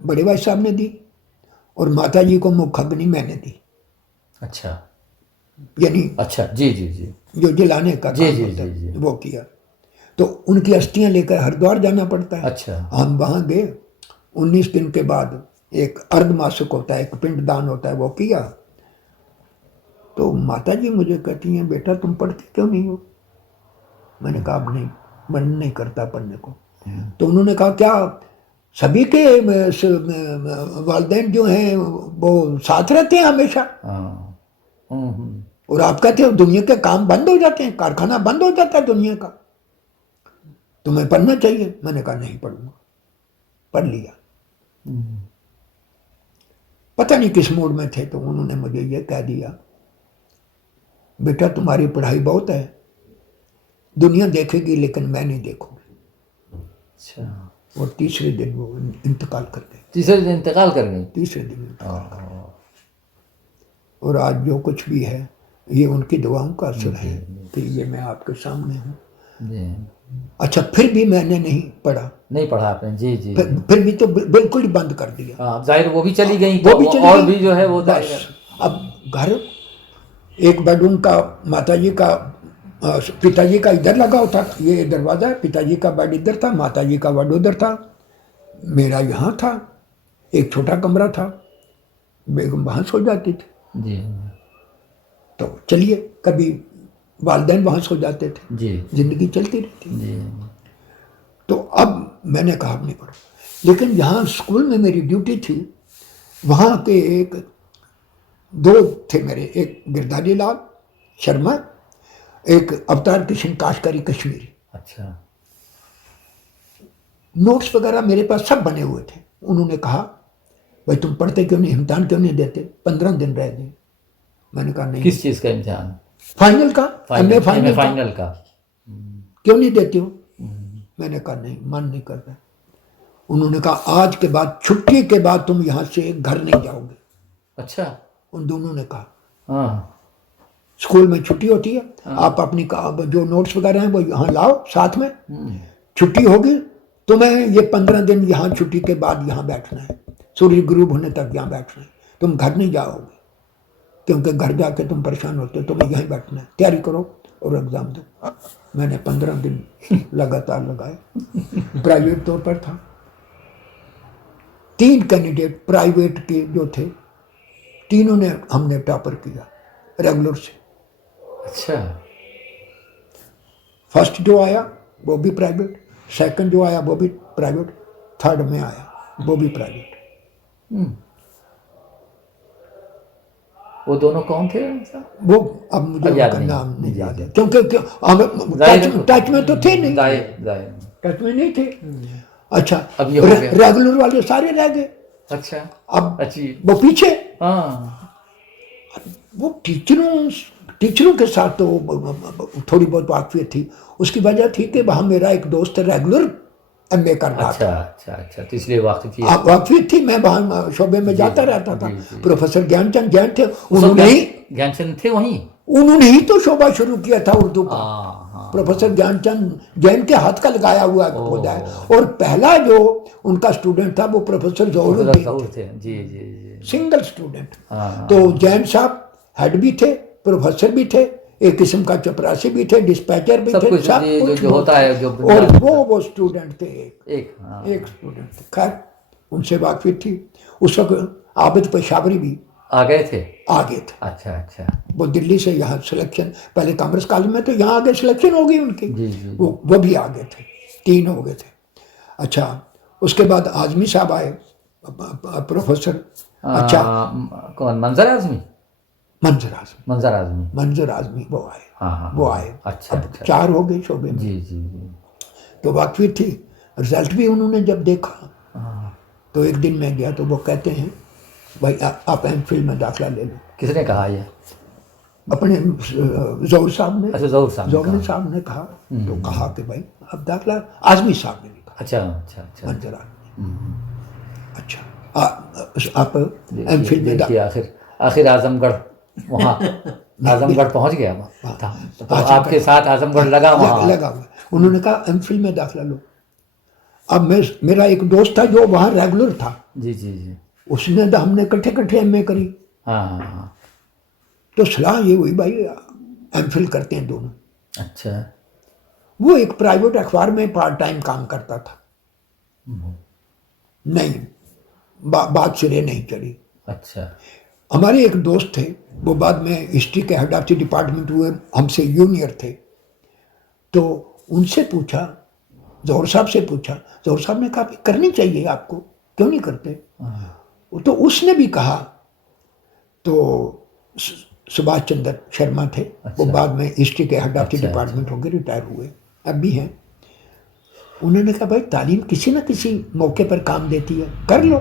बड़े भाई साहब ने दी और माता जी को मुख्य अग्नि मैंने दी। अच्छा। यानी अच्छा। जी जी जी। जो जलाने का जी, काम जी, होता जी, है जी। वो किया। तो उनकी अस्थियां लेकर हरिद्वार जाना पड़ता है। अच्छा। हम वहाँ गए। 19 दिन के बाद एक अर्धमासिक होता है, एक पिंडदान होता है, वो किया। तो माता जी मुझे कहती हैं, बेटा तुम पढ़ते क्यों नहीं हो? मैंने कहा अब नहीं, मन नहीं करता पढ़ने को। तो उन्होंने कहा क्या सभी के वालिदैन जो हैं वो साथ रहते हैं हमेशा? हाँ। और आप कहते हो दुनिया के काम बंद हो जाते हैं, कारखाना बंद हो जाता है दुनिया का। तुम्हें पढ़ना चाहिए। मैंने कहा नहीं पढ़ूंगा, पढ़ लिया। पता नहीं किस मूड में थे, तो उन्होंने मुझे ये कह दिया, बेटा तुम्हारी पढ़ाई बहुत है, दुनिया देखेगी लेकिन मैं नहीं देखूंगी। अच्छा, और तीसरे दिन वो इंतकाल कर गए। तीसरे दिन इंतकाल कर गई? तीसरे दिन इंतकाल कर गए। और आज जो कुछ भी है ये उनकी दुआओं का असर है कि ये मैं आपके सामने हूँ। जी। अच्छा, फिर भी मैंने नहीं पढ़ा। नहीं पढ़ा आपने? जी जी। फिर भी तो बिल्कुल ही बंद कर दिया। हाँ, जाहिर वो भी चली गई, वो भी चली और गई। भी जो है वो बस अब घर, एक बेडरूम का माताजी का, पिताजी का इधर लगा होता, ये दरवाज़ा, पिताजी का बेड इधर था, माताजी का बेड उधर था, मेरा यहाँ था, एक छोटा कमरा था, बेगम वहाँ सो जाती थी। जी तो चलिए, कभी वालिदैन वहाँ सो जाते थे, जी जिंदगी चलती रहती। जी। तो अब मैंने कहा नहीं पढ़ो, लेकिन जहाँ स्कूल में मेरी ड्यूटी थी वहाँ के एक दो थे मेरे, एक गिरधारी लाल शर्मा, एक अवतार कृष्ण काशकारी कश्मीरी। अच्छा। नोट्स वगैरह मेरे पास सब बने हुए थे। उन्होंने कहा भाई तुम पढ़ते क्यों नहीं, इम्तिहान क्यों नहीं देते? 15 दिन रह गए। मैंने कहा नहीं। किस चीज़ का इम्तिहान? फाइनल का, एमए फाइनल का। फाइनल का। क्यों नहीं देते हो? मैंने कहा नहीं, मन नहीं कर रहा। उन्होंने कहा आज के बाद, छुट्टी के बाद तुम यहाँ से घर नहीं जाओगे। अच्छा। उन दोनों ने कहा हाँ। स्कूल में छुट्टी होती है, आप अपनी जो नोट्स वगैरह हैं वो यहाँ लाओ साथ में, छुट्टी होगी तुम्हें ये 15 दिन यहाँ छुट्टी के बाद यहाँ बैठना है, सूर्य ग्रूब होने तक यहाँ बैठना है, तुम घर नहीं जाओगे क्योंकि घर जाके तुम परेशान होते हो, तुम्हें यहीं बैठना है, तैयारी करो और एग्ज़ाम दो। मैंने 15 दिन लगातार लगाए। प्राइवेट तौर पर था। 3 कैंडिडेट प्राइवेट के जो थे, तीनों ने हमने टॉपर किया रेगुलर से। अच्छा। फर्स्ट जो आया वो भी प्राइवेट, सेकंड जो आया वो भी प्राइवेट, थर्ड में आया वो भी प्राइवेट। वो दोनों कौन थे? वो अब मुझे उनका नाम नहीं याद है, क्योंकि टच में तो थे नहीं, टच में नहीं थे। अच्छा, अब ये हो गया। रेगुलर वाले सारे रह गए। अच्छा। अब अच्छी वो पीछे। हाँ। वो टीचरों के साथ तो थोड़ी बहुत वाकफियत थी। उसकी वजह थी कि वहाँ मेरा एक दोस्त रेगुलर एमए कर रहा था। अच्छा, तो इसलिए वाकफियत थी। मैं वहाँ शोबे में जाता रहता था। प्रोफेसर ज्ञानचंद जैन थे, ज्ञानचंद थे वहीं, उन्होंने ही तो शोबा शुरू किया था उर्दू का। प्रोफेसर ज्ञानचंद जैन के हाथ का लगाया हुआ पौधा है। और पहला जो उनका स्टूडेंट था वो प्रोफेसर जौहर थे। जी। Single student. तो जैन साहब हेड भी थे, प्रोफेसर भी थे, एक किस्म का चपरासी भी थे, डिस्पैचर भी थे, सब कुछ जो होता है जो। और वो स्टूडेंट थे, एक स्टूडेंट थे। खैर उनसे वाकफियत थी। उस वक्त आबिद पेशावरी भी आ गए थे। अच्छा। वो दिल्ली से यहाँ सिलेक्शन, पहले कॉमर्स कॉलेज में, तो यहाँ आगे सिलेक्शन हो गई उनकी। जी। वो भी आ गए थे, 3 हो गए थे। अच्छा, उसके बाद आजमी साहब आए, प्रोफेसर। अच्छा, कौन? मंजर आजमी वो आए। हाँ। वो आए। अच्छा। 4 हो गए शोबे में। जी। तो वाकफियत थी। रिजल्ट भी उन्होंने जब देखा तो एक दिन मैं गया तो वो कहते हैं भाई आप एमफिल में दाखिला ले लो। किसने कहा ये? अपने जौहर साहब ने। अच्छा, जौहर साहब ने कहा। तो कहा कि भाई अब दाखिला, आजमी साहब ने भी कहा। अच्छा। मंजर आजमी। अच्छा, आप एमफिल में आखिर आजमगढ़, वहाँ आजमगढ़ पहुँच गया था, तो आपके साथ आजमगढ़ लगा हुआ। उन्होंने कहा एमफिल में दाखिला लो। अब मेरा एक दोस्त था जो वहाँ रेगुलर था। जी। उसने तो हमने इकट्ठे एमए करी। हाँ। तो सलाह ये हुई भाई एमफिल करते हैं दोनों। अच्छा। वो एक प्राइवेट अखबार में पार्ट टाइम काम करता था। नहीं, बात सिरे नहीं चली। अच्छा। हमारे एक दोस्त थे, वो बाद में हिस्ट्री के हेड ऑफ द डिपार्टमेंट हुए, हमसे जूनियर थे। तो उनसे पूछा, जौहर साहब से पूछा, जौहर साहब ने कहा करनी चाहिए आपको, क्यों नहीं करते? तो उसने भी कहा। तो सुभाष चंद्र शर्मा थे। अच्छा। वो बाद में हिस्ट्री के हेड ऑफ द डिपार्टमेंट हो गए, रिटायर हुए, अब भी हैं। उन्होंने कहा भाई तालीम किसी न किसी मौके पर काम देती है, कर लो।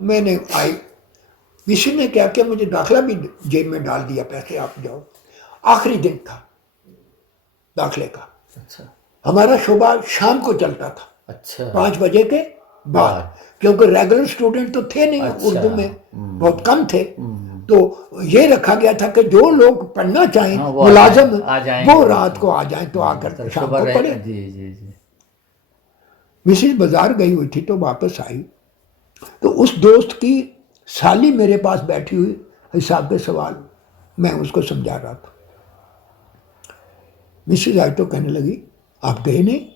मैंने आई, किसी ने क्या किया, मुझे दाखिला भी जेब में डाल दिया, पैसे आप जाओ। आखिरी दिन था दाखिले का। अच्छा हमारा शोबा शाम को चलता था, अच्छा 5 बजे के बाद, क्योंकि रेगुलर स्टूडेंट तो थे नहीं अच्छा। उर्दू में, बहुत कम थे। तो ये रखा गया था कि जो लोग पढ़ना चाहें, हाँ, वो मुलाजम, आ जाएंगे। वो रात को आ जाएं, तो आकर शाम को पढ़े। जी जी जी। मिसिस बाजार गई हुई थी तो वापस आई, तो उस दोस्त की साली मेरे पास बैठी हुई, हिसाब के सवाल मैं उसको समझा रहा था। मिसिस आई तो कहने लगी आप गए नहीं,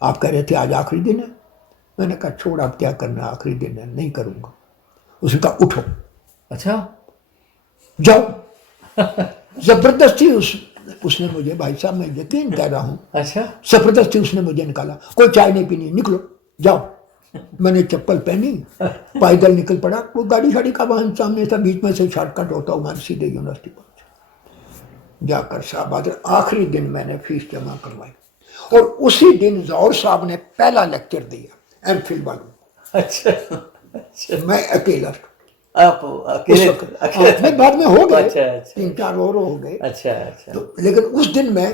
आप कह रहे थे आज आखिरी दिन है। मैंने कहा छोड़, आप क्या करना, आखिरी दिन है, नहीं करूँगा। उसने कहा उठो, अच्छा जाओ। जबरदस्ती उसने मुझे, भाई साहब मैं यकीन कह रहा हूँ, अच्छा जबरदस्ती उसने मुझे निकाला। कोई चाय नहीं पीनी, निकलो जाओ। मैंने चप्पल पहनी, पैदल निकल पड़ा। वो गाड़ी शाड़ी का वाहन सामने था, बीच में से शॉर्टकट होता हुआ सीधे यूनिवर्सिटी पहुंचा। जाकर शाहबाद आखिरी दिन मैंने फीस जमा करवाई, और उसी दिन जौहर साहब ने पहला लेक्चर दिया एमफिल वालों। अच्छा अच्छा। मैं अकेला, आप अकेले अकेले बाद में हो गए, अच्छा अच्छा 3-4 और हो गए। अच्छा अच्छा। तो लेकिन उस दिन मैं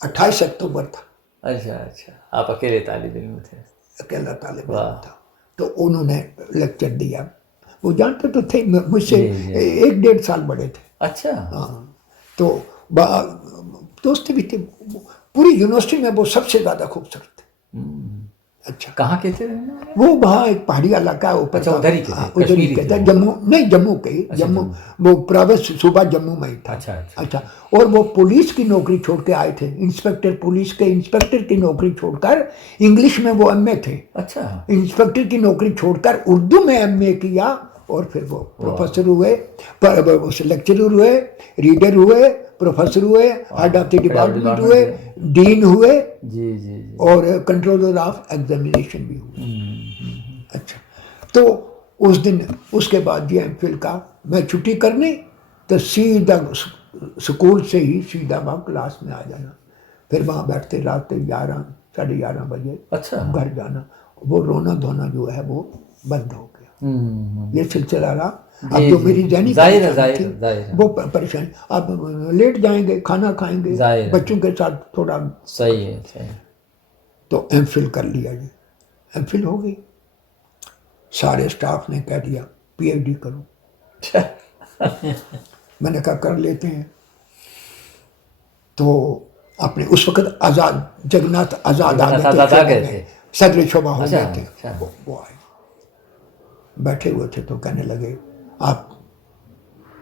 28 अक्टूबर था, अच्छा अच्छा, आप अकेले तालिब इल्म थे? अकेला तालिब वाह। इल्म था। तो उन्होंने लेक्चर दिया। वो जानते तो थे, मुझसे जी, जी। 1-1.5 साल बड़े थे। अच्छा हाँ, तो दोस्त भी थे। पूरी यूनिवर्सिटी में वो सबसे ज्यादा खूबसूरत थे। अच्छा, कहाँ के थे? वो वहाँ एक पहाड़ी इलाका है ऊपर। अच्छा, उधर ही के थे, उधर ही कश्मीरी के थे थे, वो। जम्मू नहीं, जम्मू के ही, अच्छा, जम्मू, जम्मू। वो प्रोविंस सूबा जम्मू में ही था। अच्छा अच्छा अच्छा, और वो पुलिस की नौकरी छोड़ के आए थे, इंस्पेक्टर, पुलिस के इंस्पेक्टर की नौकरी छोड़कर, इंग्लिश में वो एमए थे, अच्छा इंस्पेक्टर की नौकरी छोड़कर उर्दू में एमए किया, और फिर वो प्रोफेसर हुए, लेक्चरर हुए, रीडर हुए, प्रोफेसर हुए, हेड ऑफ द डिपार्टमेंट हुए, डीन हुए, जी जी जी। और कंट्रोलर ऑफ एग्जामिनेशन भी हुए। अच्छा, तो उस दिन, उसके बाद जी एमफिल का मैं छुट्टी करनी तो सीधा स्कूल से ही सीधा वहाँ क्लास में आ जाना, फिर वहाँ बैठते रात के 11, 11:30 बजे अच्छा। घर जाना। वो रोना धोना जो है वो बंद हो गया। ये सिलसिला रहा। अब जी, जो जी। मेरी दैनिक जाहिर है, परेशानी जाहिर है, जाहिर थी, है। वो परेशानी, अब लेट जाएंगे, खाना खाएंगे, जाहिर है। बच्चों के साथ थोड़ा, सही है सही है। तो एमफिल कर लिया जी, एमफिल हो गई। सारे स्टाफ ने कह दिया पीएचडी करो। मैंने कहा कर लेते हैं। तो अपने उस वक्त आजाद, जगन्नाथ आजाद आ गए थे, सदर शोभा हो गए थे। वो आए, बैठे हुए थे, तो कहने लगे आप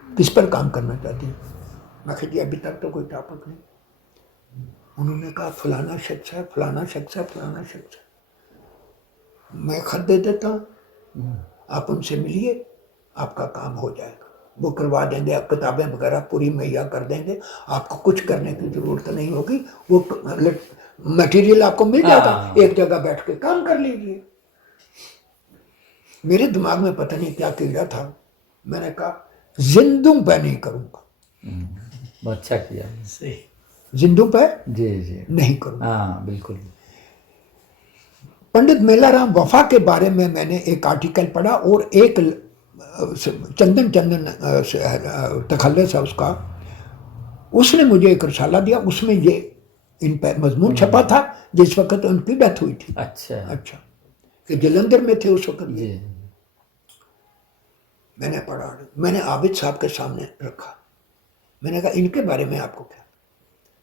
किस पर काम करना चाहती हैं? मैं कहा जी अभी तक तो कोई टॉपिक नहीं। उन्होंने कहा फलाना शख्स है, फलाना शख्स है, फलाना शख्स है, मैं खत दे देता हूँ, आप उनसे मिलिए, आपका काम हो जाएगा, वो करवा देंगे, आप किताबें वगैरह पूरी मुहैया कर देंगे, आपको कुछ करने की ज़रूरत नहीं होगी, वो मटेरियल आपको मिल जाएगा, एक जगह बैठ के काम कर लीजिए। मेरे दिमाग में पता नहीं क्या कीड़ा था, मैंने कहा जिंदों पे नहीं करूँगा। अच्छा किया, सही, जिंदों पे जी जी नहीं करूँगा। हाँ बिल्कुल। पंडित मेलाराम वफा के बारे में मैंने एक आर्टिकल पढ़ा, और एक चंदन तखल्लुस है उसका, उसने मुझे एक रसाला दिया, उसमें ये इन पर मजमून छपा था जिस वक्त उनकी डेथ हुई थी। अच्छा, कि जलंधर में थे उस वक्त ये। मैंने पढ़ा, मैंने आबिद साहब के सामने रखा, मैंने कहा इनके बारे में आपको क्या?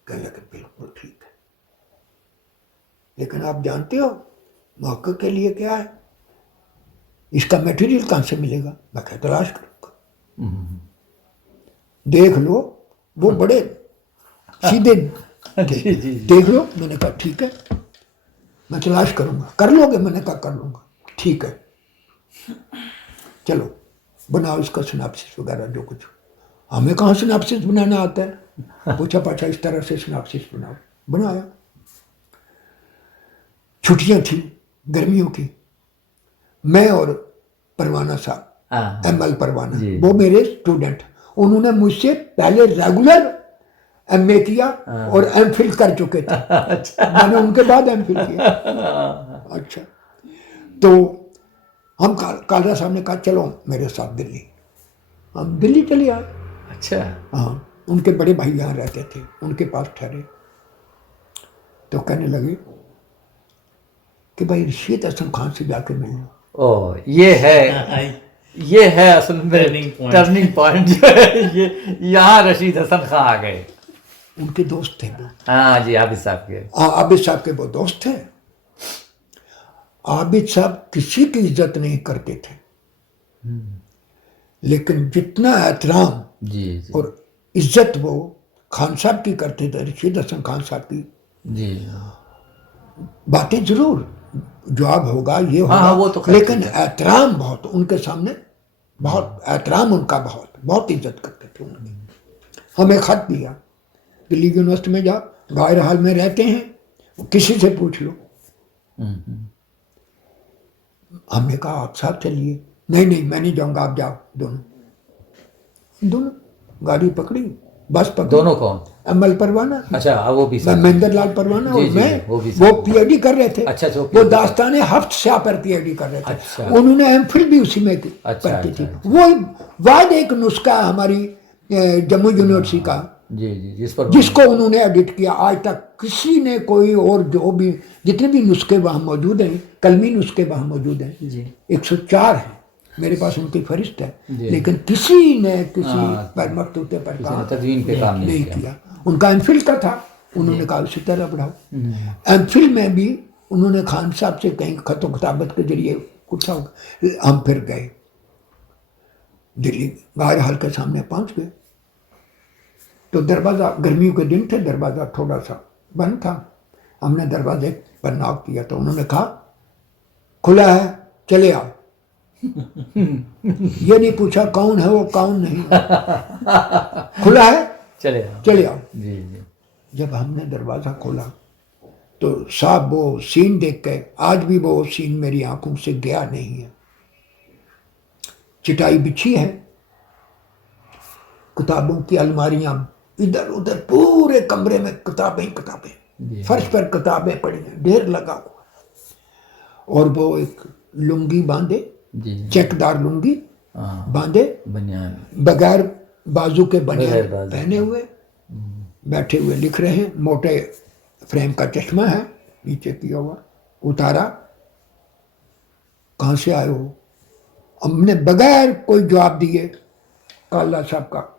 कहने लगे बिल्कुल ठीक है, लेकिन आप जानते हो मौके के लिए क्या है, इसका मटेरियल कहाँ से मिलेगा? मैं क्या तलाश करूँगा, देख लो। वो बड़े सीधे जी, जी। देख लो। मैंने कहा ठीक है, मैं तलाश करूँगा। कर लोगे? मैंने कहा कर लूँगा। ठीक है, चलो बनाओ इसका सिनॉप्सिस वगैरह जो कुछ। हमें कहाँ सिनॉप्सिस बनाना आता है? पूछा पाछा, इस तरह से सिनॉप्सिस बनाओ। बनाया। छुट्टियाँ थी गर्मियों की, मैं और परवाना साहब, एमएल परवाना, वो मेरे स्टूडेंट, उन्होंने मुझसे पहले रेगुलर MA किया और MPhil कर चुके थे। अच्छा। मैंने उनके बाद MPhil किया। अच्छा, तो हम कालरा साहब ने कहा चलो मेरे साथ दिल्ली। हम दिल्ली चले आए। अच्छा। हाँ, उनके बड़े भाई यहाँ रहते थे, उनके पास ठहरे। तो कहने लगे कि भाई रशीद हसन खान से जाके मिल लो। ओ, ये है असल में टर्निंग पॉइंट जो है, ये यहाँ रशीद हसन खान आ गए। उनके दोस्त थे वो। हाँ जी, आबिद साहब के। हाँ, आबिद साहब के वो दोस्त थे। आबिद साहब किसी की इज्जत नहीं करते थे, लेकिन जितना एहतराम जी जी और इज्जत वो खान साहब की करते थे, रशीद हसन खान साहब की। जी। बातें जरूर जवाब होगा, ये होगा, हाँ, वो तो खैर लेकिन ठीक है। एहतराम बहुत उनके सामने, बहुत एहतराम उनका, बहुत इज्जत करते थे उनकी। हमें खत दिया, दिल्ली यूनिवर्सिटी में जाओ, गायर हाल में रहते हैं, किसी से पूछ लो। हमने कहा आप साथ चलिए। नहीं मैं नहीं जाऊंगा, आप जाओ। दोनों गाड़ी पकड़ी, बस पकड़ी। दोनों कौन? अमल परवाना, अच्छा, वो भी साथ। महेंद्र लाल परवाना जी, और जी, मैं, वो भी वो साथ। PhD कर रहे थे। अच्छा, जो वो PhD दास्ताने हफ्त शाह पर PhD कर रहे थे। अच्छा। उन्होंने MPhil भी उसी में अच्छा, करती अच्छा, थी। अच्छा। वो वाद एक नुस्खा है हमारी जम्मू यूनिवर्सिटी का, जी जी, जिस पर जिसको उन्होंने एडिट किया। आज तक किसी ने कोई और जो भी जितने भी नुस्खे वहाँ मौजूद हैं, कलमी नुस्खे वहाँ मौजूद हैं, जी 104 हैं मेरे पास, उनकी फहरिस्त है, जी। लेकिन किसी ने किसी हाँ, पर मकतूते पर किसी ने काम तदवीन पे काम नहीं किया। उनका MPhil का था, उन्होंने कहा उसी तरह बढ़ाओ। MPhil में भी उन्होंने खान साहब से कहीं खतो किताबत के जरिए पूछा। हम फिर गए दिल्ली, गायर हाल के सामने पहुंच गए। तो दरवाज़ा, गर्मियों के दिन थे, दरवाज़ा थोड़ा सा बंद था। हमने दरवाजे पर नॉक किया तो उन्होंने कहा खुला है, चले आओ। ये नहीं पूछा कौन है वो, कौन नहीं। खुला है, चले आओ। जी जी। जब हमने दरवाज़ा खोला तो साहब वो सीन देख के आज भी वो सीन मेरी आंखों से गया नहीं है। चटाई बिछी है, किताबों की अलमारियां इधर उधर, पूरे कमरे में किताबें, फर्श पर किताबें पड़ी हैं, ढेर लगा हुआ। और वो एक लुंगी बांधे, चेकदार लुंगी बांधे, बगैर बाजू के बनियान पहने हुए, बैठे हुए लिख रहे हैं। मोटे फ्रेम का चश्मा है नीचे किया हुआ, उतारा। कहाँ से आए हो? हमने बगैर कोई जवाब दिए काला साहब का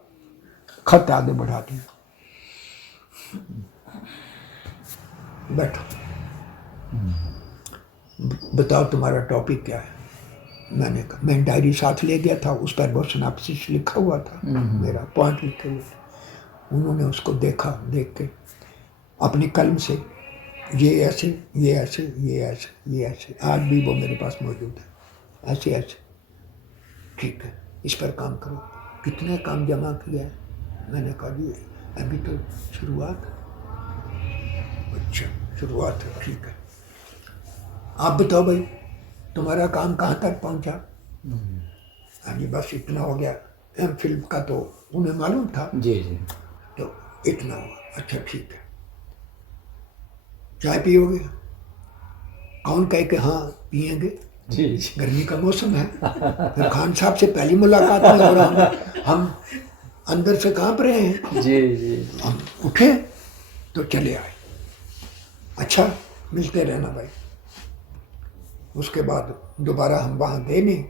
खत आगे बढ़ा दिया। बैठो, बताओ तुम्हारा टॉपिक क्या है? मैंने कहा, मैं डायरी साथ ले गया था, उस पर बहुत सिनॉप्सिस लिखा हुआ था, मेरा पॉइंट लिखे हुए थे। उन्होंने उसको देखा, देख के अपनी कलम से ये ऐसे, ये ऐसे, ये ऐसे, ये ऐसे, आज भी वो मेरे पास मौजूद है, ऐसे ऐसे, ठीक है, इस पर काम करो। कितने काम जमा किया है? मैंने कहा जी अभी तो शुरुआत। अच्छा, शुरुआत है, ठीक है। आप बताओ भाई तुम्हारा काम कहाँ तक पहुँचा? हाँ जी, बस इतना हो गया। MPhil का तो उन्हें मालूम था। जी जी। तो इतना हुआ। अच्छा ठीक है, चाय पियोगे? कौन कहे कि हाँ पिएंगे, जी। गर्मी का मौसम है। फिर खान साहब से पहली मुलाकात में और हम अंदर से कांप रहे हैं। जी जी। हम उठे तो चले आए। अच्छा, मिलते रहना भाई। उसके बाद दोबारा हम वहाँ गए नहीं,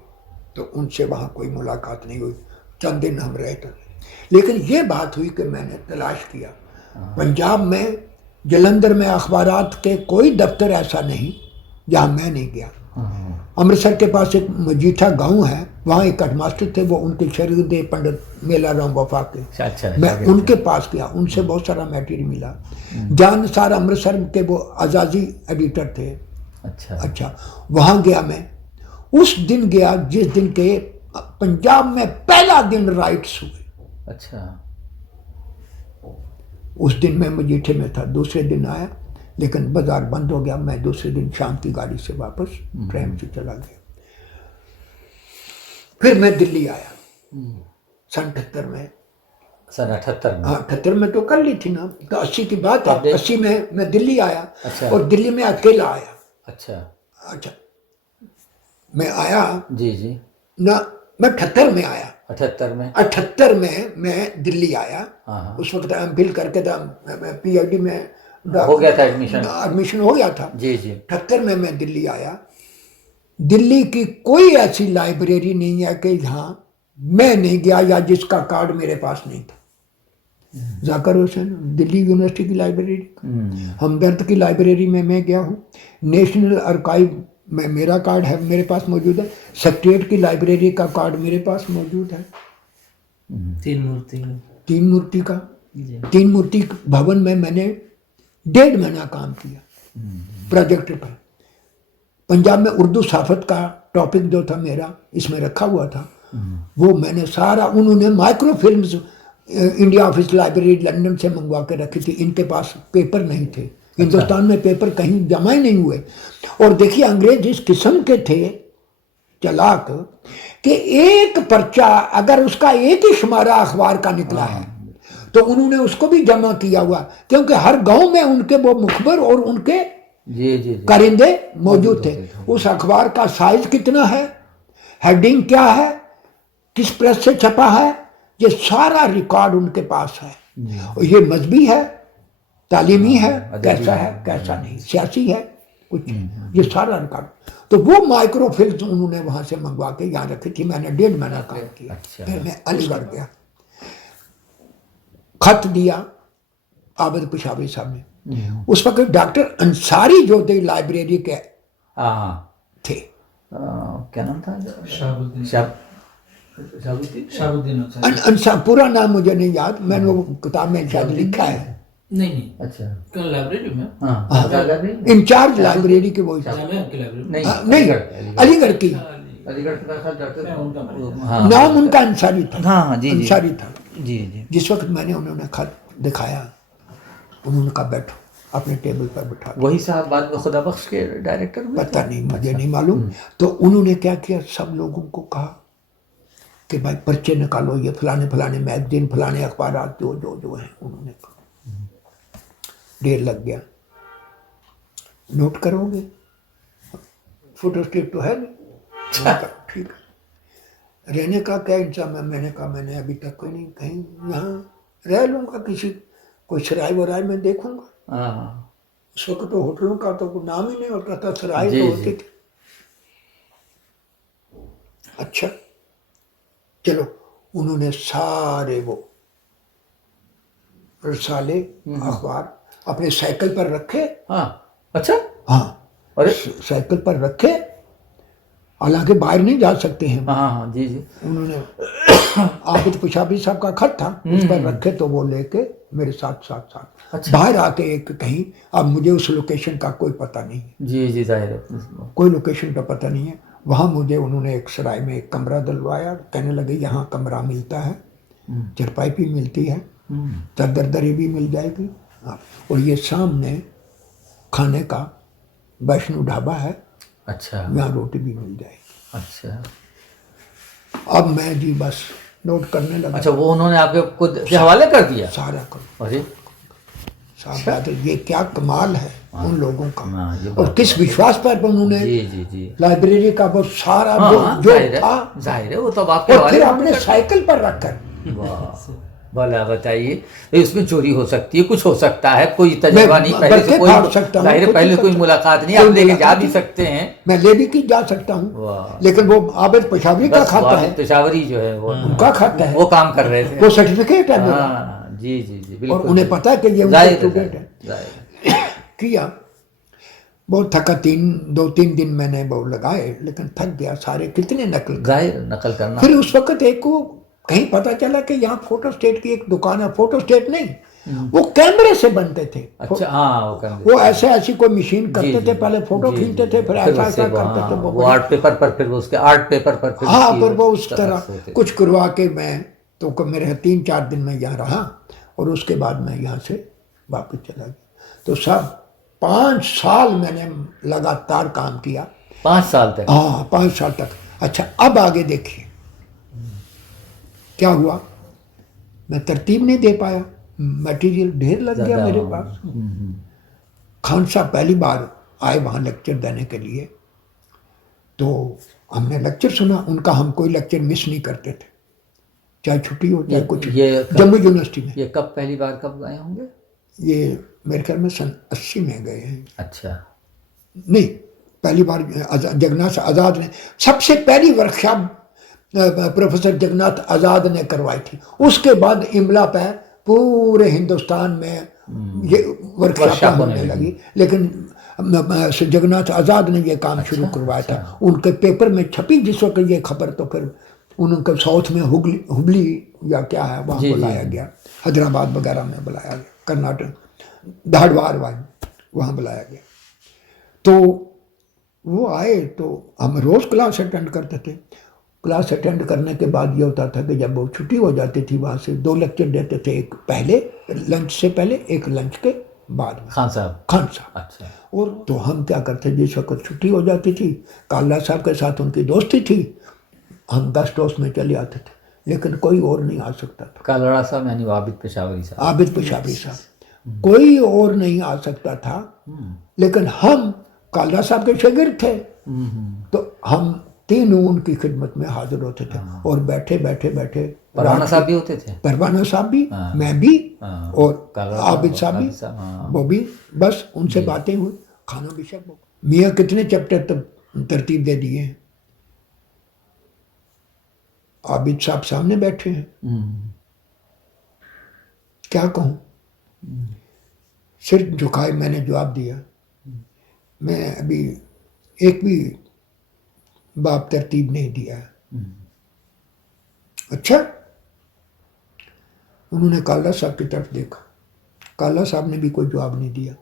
तो उनसे वहाँ कोई मुलाकात नहीं हुई। चंद दिन हम रहे थे, लेकिन ये बात हुई कि मैंने तलाश किया पंजाब में, जलंधर में अखबारात के कोई दफ्तर ऐसा नहीं जहाँ मैं नहीं गया। अमृतसर के पास एक मजीठा गांव है, वहाँ एक हेडमास्टर थे, वो उनके शरीर पंडित मेला राम वफा के। अच्छा, मैं उनके पास गया, उनसे बहुत सारा मैटेरियल मिला। जान सार अमृतसर के वो आज़ादी एडिटर थे। अच्छा, वहाँ गया मैं। उस दिन गया जिस दिन के पंजाब में पहला दिन राइट्स हुए। अच्छा। उस दिन मैं मजीठे में था, दूसरे दिन आया, लेकिन बाजार बंद हो गया। मैं दूसरे दिन शाम की गाड़ी से वापस ट्रेन से चला गया। फिर मैं दिल्ली आया सन 78 में। सन 78 में। हाँ 78 में तो कर ली थी ना, तो 80 की बात है। 80 में मैं दिल्ली आया। अच्छा। और दिल्ली में अकेला आया। अच्छा अच्छा मैं आया जी जी। ना, मैं 78 में आया। 78 में। 78 में मैं दिल्ली आया। हाँ हाँ उस वक्त एमफिल करके था, PhD में हो गया था एडमिशन। एडमिशन हो गया था। जी जी। 78 में मैं दिल्ली आया। दिल्ली की कोई ऐसी लाइब्रेरी नहीं है कि जहाँ मैं नहीं गया या जिसका कार्ड मेरे पास नहीं था। जाकिर हुसैन दिल्ली यूनिवर्सिटी की लाइब्रेरी, हमदर्द की लाइब्रेरी में मैं गया हूँ। नेशनल आर्काइव में मेरा कार्ड है, मेरे पास मौजूद है। सेक्रेटरीट की लाइब्रेरी का कार्ड मेरे पास मौजूद है। तीन मूर्ति का 3 मूर्ति भवन में मैंने 1.5 महीना काम किया प्रोजेक्ट पर। पंजाब में उर्दू सहाफत का टॉपिक जो था मेरा इसमें रखा हुआ था, वो मैंने सारा, उन्होंने micro films India office library London से मंगवा के रखी थी। इनके पास पेपर नहीं थे। हिंदुस्तान में पेपर कहीं जमा ही नहीं हुए। और देखिए अंग्रेज इस किस्म के थे चालाक कि एक पर्चा अगर उसका एक ही शुमारा अखबार का निकला है तो उन्होंने उसको भी जमा किया हुआ, क्योंकि हर गांव में उनके वो मुखबर और उनके जी कारिंदे मौजूद थे। उस अखबार का साइज कितना है, हेडिंग क्या है, किस प्रेस से छपा है, ये सारा रिकॉर्ड उनके पास है। और ये मजहबी है, तालीमी है, कैसा है कैसा नहीं, सियासी है कुछ, ये सारा रिकॉर्ड। तो वो माइक्रो फिल्म उन्होंने वहां से मंगवा के यहाँ रखी थी। मैंने 1.5 महीना काम किया। फिर मैं अलीगढ़ गया, खत दिया आबिद पेशावरी साहब ने। उस वक्त डॉक्टर अंसारी जो थे लाइब्रेरी के थे, क्या नाम था? शाहबुद्दीन अंसार, पूरा नाम मुझे नहीं याद, मैंने वो किताब में शायद लिखा है। नहीं अच्छा लाइब्रेरी में इंचार्ज लाइब्रेरी के वो नहीं, अलीगढ़ की। नाम उनका अंसारी था। अंसारी था जी। जिस वक्त मैंने उन्होंने खत दिखाया, उन्होंने कहा बैठो, अपने टेबल पर बैठा। वही साहब बाद में खुदा बख्श के डायरेक्टर में? पता नहीं, मुझे नहीं मालूम। तो उन्होंने क्या किया, सब लोगों को कहा कि भाई पर्चे निकालो, ये फलाने फलाने मैगजीन, फलाने अखबार जो जो जो हैं। उन्होंने कहा, देर लग गया, नोट करोगे? फोटोस्टेट तो है नहीं। ठीक है, रहने का क्या इंतजाम है? मैंने कहा मैंने अभी तक कोई नहीं, कहीं यहाँ रह लूँगा, किसी कोई सराय वराय में देखूंगा। उस वक्त तो होटलों का तो नाम ही नहीं होता था, सराय तो होते थे। अच्छा चलो, उन्होंने सारे वो रसाले अखबार अपने साइकिल पर रखे। अच्छा हाँ, अरे साइकिल पर रखे, हालांकि बाहर नहीं जा सकते हैं। हाँ जी। उन्होंने आबिद पेशावरी साहब का खत था, उस पर रखे, तो वो लेके मेरे साथ अच्छा। बाहर आके एक कहीं, अब मुझे उस लोकेशन का कोई पता नहीं है। जी जाहिर है, कोई लोकेशन का पता नहीं है। वहाँ मुझे उन्होंने एक सराय में एक कमरा दिलवाया। कहने लगे यहाँ कमरा मिलता है, चारपाई भी मिलती है, चादर दरी भी मिल जाएगी, और ये सामने खाने का वैष्णो ढाबा है। अच्छा, यहाँ रोटी भी मिल जाएगी। अच्छा, अब मैं जी बस नोट करने लगा। अच्छा, वो उन्होंने आपके खुद के हवाले कर दिया सारा कर। अरे साहब, ये क्या कमाल है उन लोगों का, ये और किस विश्वास पर उन्होंने जी लाइब्रेरी का वो सारा जो था, जाहिर है वो तो आपके और हवाले फिर अपने साइकिल पर रखकर। भला बताइए, तो इसमें चोरी हो सकती है, कुछ हो सकता है, कोई तजुर्बा नहीं, पहले से कोई जाहिर है, पहले कोई मुलाकात नहीं, आप लेके जा भी सकते हैं। मैं ले भी की जा सकता हूँ, लेकिन वो आबिद पेशावरी का खाता है, पेशावरी जो है वो उनका खाता है, वो काम कर रहे थे, वो सर्टिफिकेट है। जी बिल्कुल, और उन्हें पता है कि ये स्टूडेंट है। किया, बहुत थका, 2-3 दिन मैंने वो लगाए, लेकिन थक गया। सारे कितने नकल करना। फिर उस वक्त एक को कहीं पता चला कि यहाँ फोटोस्टेट की एक दुकान है। फोटोस्टेट नहीं, वो कैमरे से बनते थे। अच्छा, हाँ, वो ऐसी कोई मशीन करते थे, पहले फोटो खींचते थे, फिर ऐसा करते थे वो आर्ट पेपर पर, फिर उसके आर्ट पेपर पर, हाँ, फिर वो उस तरह कुछ करवा के मैं तो मेरे 3-4 दिन में यहाँ रहा, और उसके बाद मैं यहाँ से वापस चला गया। तो सब 5 साल मैंने लगातार काम किया। 5 साल तक? हाँ, 5 साल तक। अच्छा, अब आगे देखिए क्या हुआ। मैं तरतीब नहीं दे पाया, मटेरियल ढेर लग गया ज़्यादा, मेरे पास। खान साहब पहली बार आए वहाँ लेक्चर देने के लिए, तो हमने लेक्चर सुना उनका। हम कोई लेक्चर मिस नहीं करते थे, चाहे छुट्टी हो चाहे कुछ। जम्मू यूनिवर्सिटी में। ये कब पहली बार कब गए होंगे? ये मेरे ख्याल में सन 80 में गए हैं। अच्छा। नहीं, पहली बार जगन्नाथ आज़ाद ने सबसे पहली वर्कशॉप प्रोफेसर जगन्नाथ आज़ाद ने करवाई थी। उसके बाद इमला पे पूरे हिंदुस्तान में ये वर्कशॉप होने लगी, लेकिन जगन्नाथ आज़ाद ने ये काम शुरू करवाया था। उनके पेपर में छपी जिस वक्त ये खबर, तो फिर उनके साउथ में हुबली या क्या है वहाँ बुलाया गया, हैदराबाद वगैरह में बुलाया गया, कर्नाटक धारवाड़ वहाँ बुलाया गया। तो वो आए तो हम रोज़ क्लास अटेंड करते थे। क्लास अटेंड करने के बाद ये होता था कि जब वो छुट्टी हो जाती थी वहाँ से 2 लेक्चर देते थे, एक पहले लंच से पहले, एक लंच के बाद में। खान साहब। अच्छा। और तो हम क्या करते, जिस वक्त छुट्टी हो जाती थी, काला साहब के साथ उनकी दोस्ती थी, हम 10 दोस्त में चले आते थे, लेकिन कोई और नहीं आ सकता था। कालड़ा साहब यानी आबिद पेशावरी साहब। आबिद पेशावरी साहब, कोई और नहीं आ सकता था। लेकिन हम काला साहब के शागिर्द थे, तो हम तीनों उनकी खिदमत में हाजिर होते थे। और बैठे परवाना साहब भी होते थे। परवाना साहब भी, मैं भी, और आबिद साहब भी, वो भी। बस उनसे बातें हुई, खाना भी सब। मियाँ कितने चैप्टर तरतीब दे दिए हैं। आबिद साहब सामने बैठे हैं, क्या कहूँ, सिर झुकाए मैंने जवाब दिया, मैं अभी एक भी बाप तरतीब नहीं दिया। अच्छा। उन्होंने काला साहब की तरफ देखा, काला साहब ने भी कोई जवाब नहीं दिया।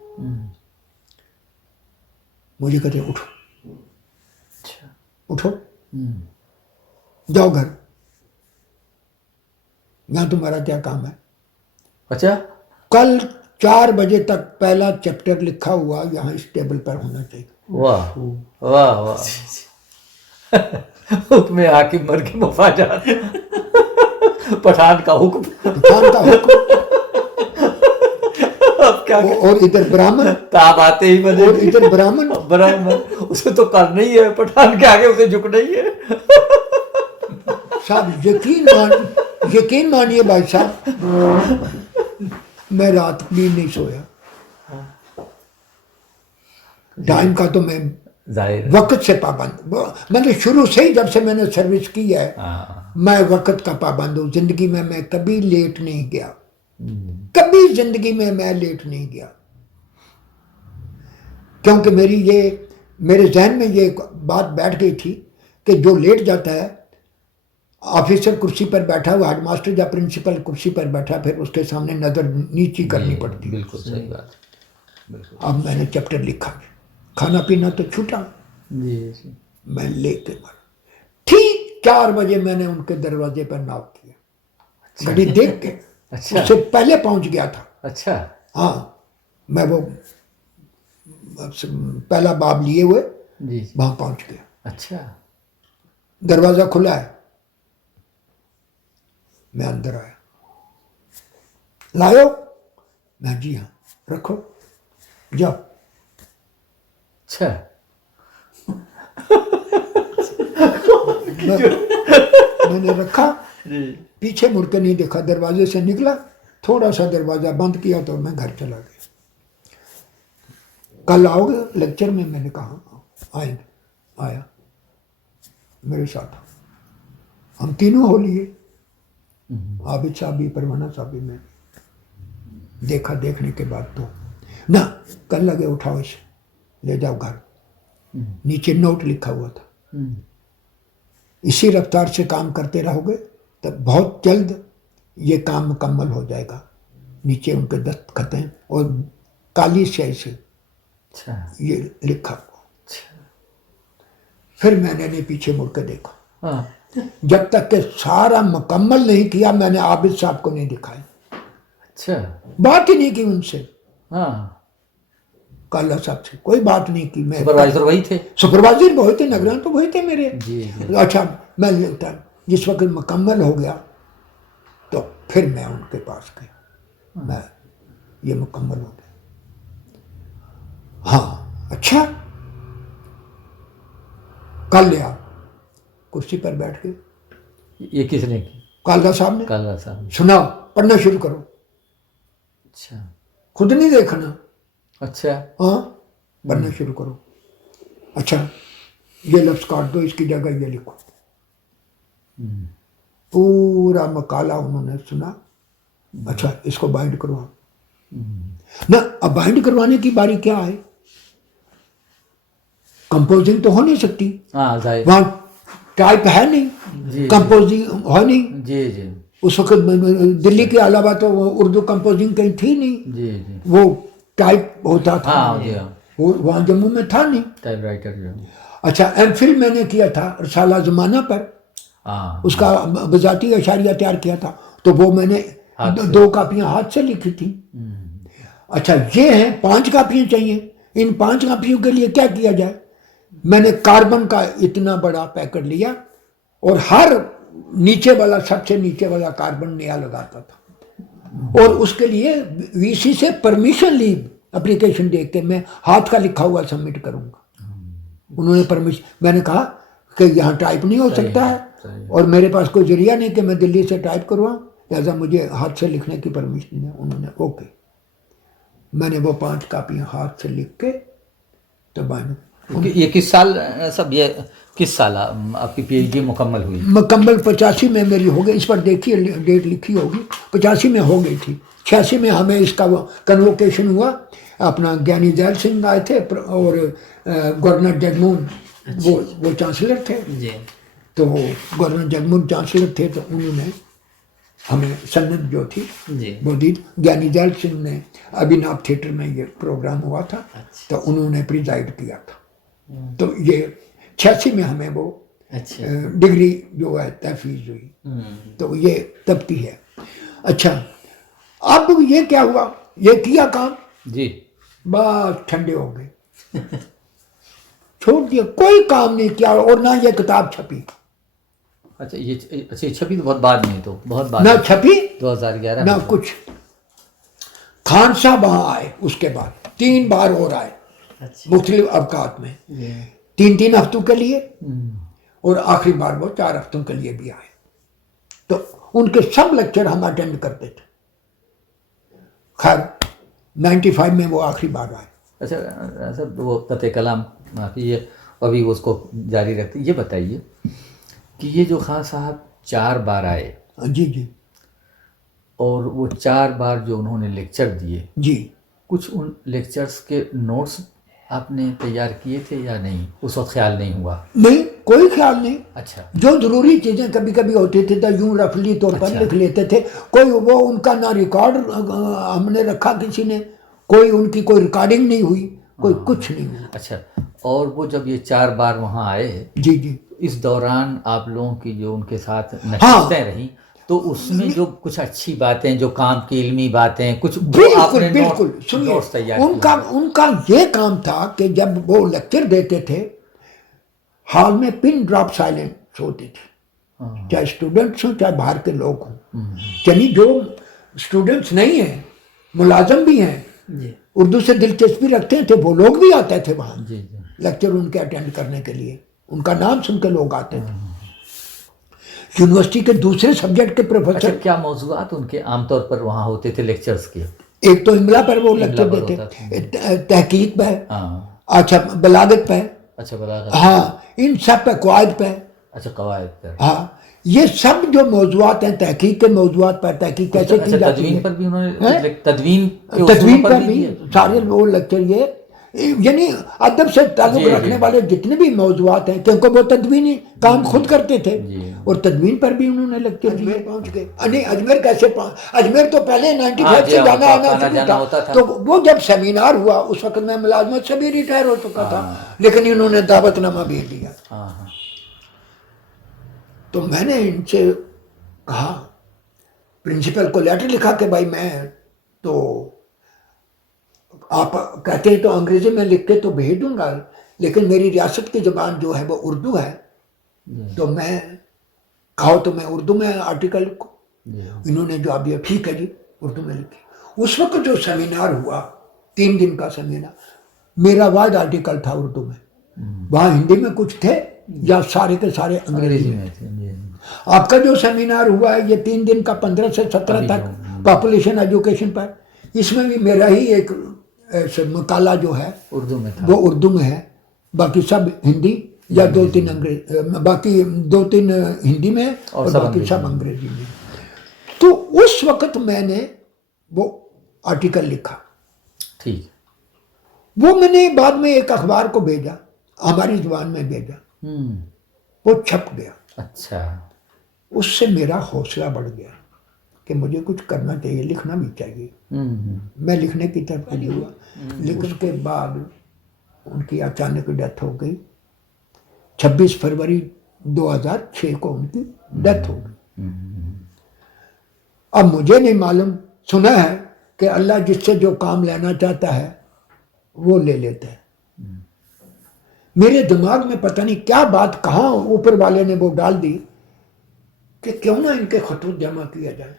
मुझे कहते उठो। अच्छा। उठो, जाओ घर, यहाँ तुम्हारा क्या काम है। अच्छा। कल 4 बजे तक पहला चैप्टर लिखा हुआ यहाँ इस टेबल पर होना चाहिए। वाह वाह वाह। हुक्म हाकिम मर के मुफाजात, पठान का हुक्म। पठान का हुक्म। अब क्या और इधर ब्राह्मण, ताब आते ही बने। और इधर ब्राह्मण। उसे तो करना ही है, पठान के आगे उसे झुकना ही है। साहब यकीन मानिए भाई साहब, मैं रात भी नहीं सोया। टाइम का तो मैं वक्त से पाबंद, मतलब शुरू से ही, जब से मैंने सर्विस की है मैं वक्त का पाबंद हूँ। जिंदगी में मैं कभी लेट नहीं गया, कभी जिंदगी में मैं लेट नहीं गया। क्योंकि मेरे जहन में ये बात बैठ गई थी कि जो लेट जाता है, ऑफिसर कुर्सी पर बैठा हुआ, हेडमास्टर या प्रिंसिपल कुर्सी पर बैठा, फिर उसके सामने नजर नीची करनी पड़ती। बिल्कुल सही बात, बिल्कुल। अब मैंने चैप्टर लिखा, खाना पीना तो छूटा, जी। मैं लेके मारा। ठीक 4 बजे मैंने उनके दरवाजे पर नॉक किया। अच्छा। घड़ी देख के। अच्छा। उससे पहले पहुंच गया था। अच्छा। हाँ, मैं वो पहला बाब लिए हुए वहां पहुंच गया। अच्छा। दरवाजा खुला है, मैं अंदर आया। लायो? मैं जी हाँ, रखो, जाओ। अच्छा। मैंने रखा, पीछे मुड़ के नहीं देखा, दरवाजे से निकला, थोड़ा सा दरवाजा बंद किया तो मैं घर चला गया। कल आओगे लेक्चर में? मैंने कहा आएंगे। आया मेरे साथ, हम तीनों हो लिए, आबिद साहब भी, परवाना साहब भी, मैं देखा। देखने के बाद तो ना, कल लगे उठाओ इसे, ले जाओ घर। नीचे नोट लिखा हुआ था, इसी रफ्तार से काम करते रहोगे तब बहुत जल्द ये काम मुकम्मल हो जाएगा। नीचे उनके दस्तखत हैं और काली स्याही से ये लिखा हुआ। फिर मैंने नहीं पीछे मुड़ के देखा। जब तक के सारा मुकम्मल नहीं किया, मैंने आबिद साहब को नहीं दिखाया। अच्छा। बात ही नहीं की उनसे। हाँ। काला साहब से कोई बात नहीं की। मैं सुपरवाइजर वही थे? सुपरवाइजर वही थे, निगरान तो वही थे मेरे। जी। अच्छा, मैं जिस वक्त मुकम्मल हो गया तो फिर मैं उनके पास गया, मैं ये मुकम्मल हो गया। हाँ अच्छा, कल ले आप कुर्सी पर बैठ के, ये किसने की? कालदा साहब ने, काला साहब। सुनाओ, पढ़ना शुरू करो, अच्छा खुद नहीं देखना, अच्छा। हाँ पढ़ना शुरू करो। अच्छा ये लफ्ज़ काट दो, इसकी जगह ये लिखो। पूरा मकाला उन्होंने सुना। अच्छा इसको बाइंड करवाओ ना। अब बाइंड करवाने की बारी क्या है, कंपोजिंग तो हो नहीं सकती, हाँ जाहिर। वहाँ टाइप है नहीं, जी कंपोजिंग हो नहीं। जी जी उस वक्त दिल्ली के अलावा तो वो उर्दू कंपोजिंग कहीं थी नहीं, जी जी। वो टाइप होता था, हाँ जी हाँ, वो वहाँ जम्मू में था नहीं। टाइप राइटर जो। अच्छा एमफिल मैंने किया था रसाला ज़माना पर, हाँ उसका बजाती अशारिया तैयार किया था, तो वो मैंने हाथ से। 2 कापियाँ हाथ से लिखी थी। अच्छा ये हैं 5 कापियाँ चाहिए, इन 5 कापियों के लिए क्या किया जाए, मैंने कार्बन का इतना बड़ा पैकेट लिया और हर नीचे वाला, सबसे नीचे वाला कार्बन नया लगाता था, और उसके लिए वीसी से परमिशन ली, एप्लीकेशन दे के मैं हाथ का लिखा हुआ सबमिट करूंगा। उन्होंने परमिशन, मैंने कहा कि यहाँ टाइप नहीं हो सकता है और मेरे पास कोई जरिया नहीं कि मैं दिल्ली से टाइप करवाऊँ, लिहाजा मुझे हाथ से लिखने की परमिशन है। उन्होंने ओके, मैंने वो 5 कापियाँ हाथ से लिख के तो बाइंड। ये किस साल सब, ये किस साल आपकी पीएचडी मुकम्मल हुई? मुकम्मल 85 में मेरी हो गई, इस पर देखिए डेट लिखी होगी, 85 में हो गई थी। 86 में हमें इसका वो कन्वोकेशन हुआ, अपना ज्ञानी जैल सिंह आए थे और गवर्नर जगमोहन वो चांसलर थे, जी तो गवर्नर जगमोहन चांसलर थे, तो उन्होंने हमें सन्नत जो थी जी वो दी। ज्ञानी जैल सिंह ने अभिनव थिएटर में ये प्रोग्राम हुआ था, अच्छा। तो उन्होंने प्रिजाइड किया था। तो ये 86 में हमें वो अच्छा डिग्री जो है तहफीज हुई, तो ये तब की है। अच्छा अब ये क्या हुआ, ये किया काम जी, बस ठंडे हो गए, छोड़ दिया, कोई काम नहीं किया, और ना ये किताब छपी, अच्छा ये, अच्छा छपी तो बहुत बाद में, तो बहुत बाद ना में, छपी 2011 ना में। कुछ। खान साहब वहाँ आए, उसके बाद 3 बार और आए अच्छा मुख्तलिफ अवकात में, जी 3-3 हफ्तों के लिए, और आखिरी बार वो 4 हफ्तों के लिए भी आए। तो उनके सब लेक्चर हम अटेंड करते थे। खैर 95 में वो आखिरी बार आए। अच्छा सर, वो फतेह कलाम माफी, ये अभी उसको जारी रखते। ये बताइए कि ये जो खान साहब 4 बार आए, जी जी और वो 4 बार जो उन्होंने लेक्चर दिए, जी, कुछ उन लेक्चर्स के नोट्स आपने तैयार किए थे या नहीं? उस वक्त ख्याल नहीं हुआ? नहीं कोई ख्याल नहीं। अच्छा जो जरूरी चीजें कभी कभी होती थी तो यूं रफली तौर पर अच्छा। लिख लेते थे। कोई वो उनका ना रिकॉर्ड हमने रखा किसी ने, कोई उनकी कोई रिकॉर्डिंग नहीं हुई, कोई कुछ नहीं हुआ। अच्छा, और वो जब ये 4 बार वहाँ आए, जी जी, इस दौरान आप लोगों की जो उनके साथ नशिस्तें रहीं, तो उसमें जो कुछ अच्छी बातें, जो काम की इल्मी बातें, कुछ वो बिल्कुल आपने बिल्कुल नोट्स सुनिए, तैयार उनका किए? उनका ये काम था कि जब वो लेक्चर देते थे, हॉल में पिन ड्रॉप साइलेंस होती थी, चाहे स्टूडेंट्स हों चाहे बाहर के लोग हों। यानी जो स्टूडेंट्स नहीं हैं, मुलाजम भी हैं, जी उर्दू से दिलचस्पी रखते थे, वो लोग भी आते थे वहाँ जी जी। लेक्चर उनके अटेंड करने के लिए, उनका नाम सुन के लोग आते थे। यूनिवर्सिटी के दूसरे सब्जेक्ट के अच्छा, प्रोफेसर, क्या मौजूआत उनके आमतौर पर वहाँ होते थे लेक्चर्स के? एक तो इमला पर वो इमला लेक्चर पर देते, होता तहकीक पे, हाँ, अच्छा बलागत पे, अच्छा बलागत, हाँ इन सब पे, कवायद पे, अच्छा कवायद पर, हाँ ये सब जो मौजूआत हैं, तहकीक के मौजूआत पर, तहकीक कैसे की अच्छा जाती तदवीन है, पर भी उन्होंने हैं? तदवीन के तदवीन उसूलों पर भी दिए? सारे वो लेक्चर, ये यानी अदब से ताल्लुक जी, रखने जी। वाले जितने भी मौजूआत हैं, क्योंकि वो तदवीनी काम खुद करते थे, जी। और तदवीन पर भी उन्होंने लेक्चर दिए। अजमेर पहुंच गए, नहीं अजमेर कैसे अजमेर तो पहले 95 जी, से हाँ, जाना उनका आना आना शुरू जाना था, होता था। तो वो जब सेमिनार हुआ उस वक्त मैं मुलाजमत से भी रिटायर हो चुका था, लेकिन इन्होंने दावतनामा भेज दिया। हाँ हाँ, तो मैंने इनसे कहा, प्रिंसिपल को लेटर लिखा कि भाई मैं तो, आप कहते हैं तो अंग्रेजी में लिख के तो भेज दूंगा, लेकिन मेरी रियासत की ज़बान जो है वो उर्दू है, तो मैं कहो तो मैं उर्दू में आर्टिकल लिखूँ। इन्होंने जवाब दिया ठीक है जी, उर्दू में लिखी। उस वक्त जो सेमिनार हुआ 3 दिन का सेमिनार, मेरा वाद आर्टिकल था उर्दू में, वहाँ हिंदी में कुछ थे या सारे के सारे अंग्रेजी में थे। आपका जो सेमिनार हुआ है ये 3 दिन का 15 से 17 तक पॉपुलेशन एजुकेशन पर, इसमें भी मेरा ही एक मकाला जो है उर्दू में था, वो उर्दू में है, बाकी सब हिंदी या 2-3 अंग्रेजी, बाकी 2-3 हिंदी में और बाकी सब अंग्रेजी में। तो उस वक्त मैंने वो आर्टिकल लिखा, ठीक, वो मैंने बाद में एक अखबार को भेजा, हमारी जुबान में भेजा, वो छप गया। अच्छा, उससे मेरा हौसला बढ़ गया कि मुझे कुछ करना चाहिए, लिखना भी चाहिए। मैं लिखने की तरफ खड़ी हुआ। लेकिन के बाद उनकी अचानक डेथ हो गई, 26 फरवरी 2006 को उनकी डेथ हो गई। अब मुझे नहीं मालूम, सुना है कि अल्लाह जिससे जो काम लेना चाहता है वो ले लेता है। मेरे दिमाग में पता नहीं क्या बात कहाँ ऊपर वाले ने वो डाल दी कि क्यों ना इनके खतूत जमा किया जाए।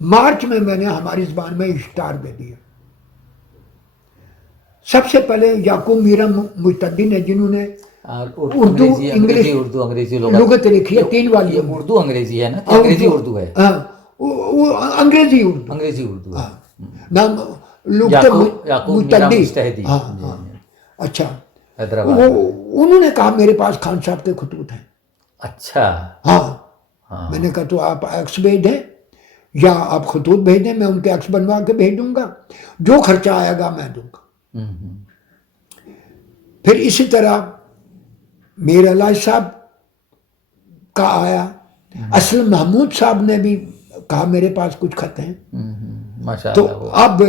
मार्च में मैंने हमारी जुबान में इश्तार दे दिया। सबसे पहले याकूब मीरा मुतद्दी ने, जिन्होंने उर्दू इंग्लिश उर्दू अंग्रेजी लुगत लिखी है 3 वाली, उर्दू अंग्रेजी है ना, अंग्रेजी उर्दू है, वो अंग्रेजी उर्दू, नाम लुगत मुतद्दी। अच्छा, वो उन्होंने कहा मेरे पास खान साहब के खतूत हैं। अच्छा, हाँ। मैंने कहा तो आप एक्स भेज दें या आप खतूत भेज दें, मैं उनके एक्स बनवा के भेज दूंगा, जो खर्चा आएगा मैं दूंगा। फिर इसी तरह मीर अलाई साहब का आया, असलम महमूद साहब ने भी कहा मेरे पास कुछ खत हैं। तो अब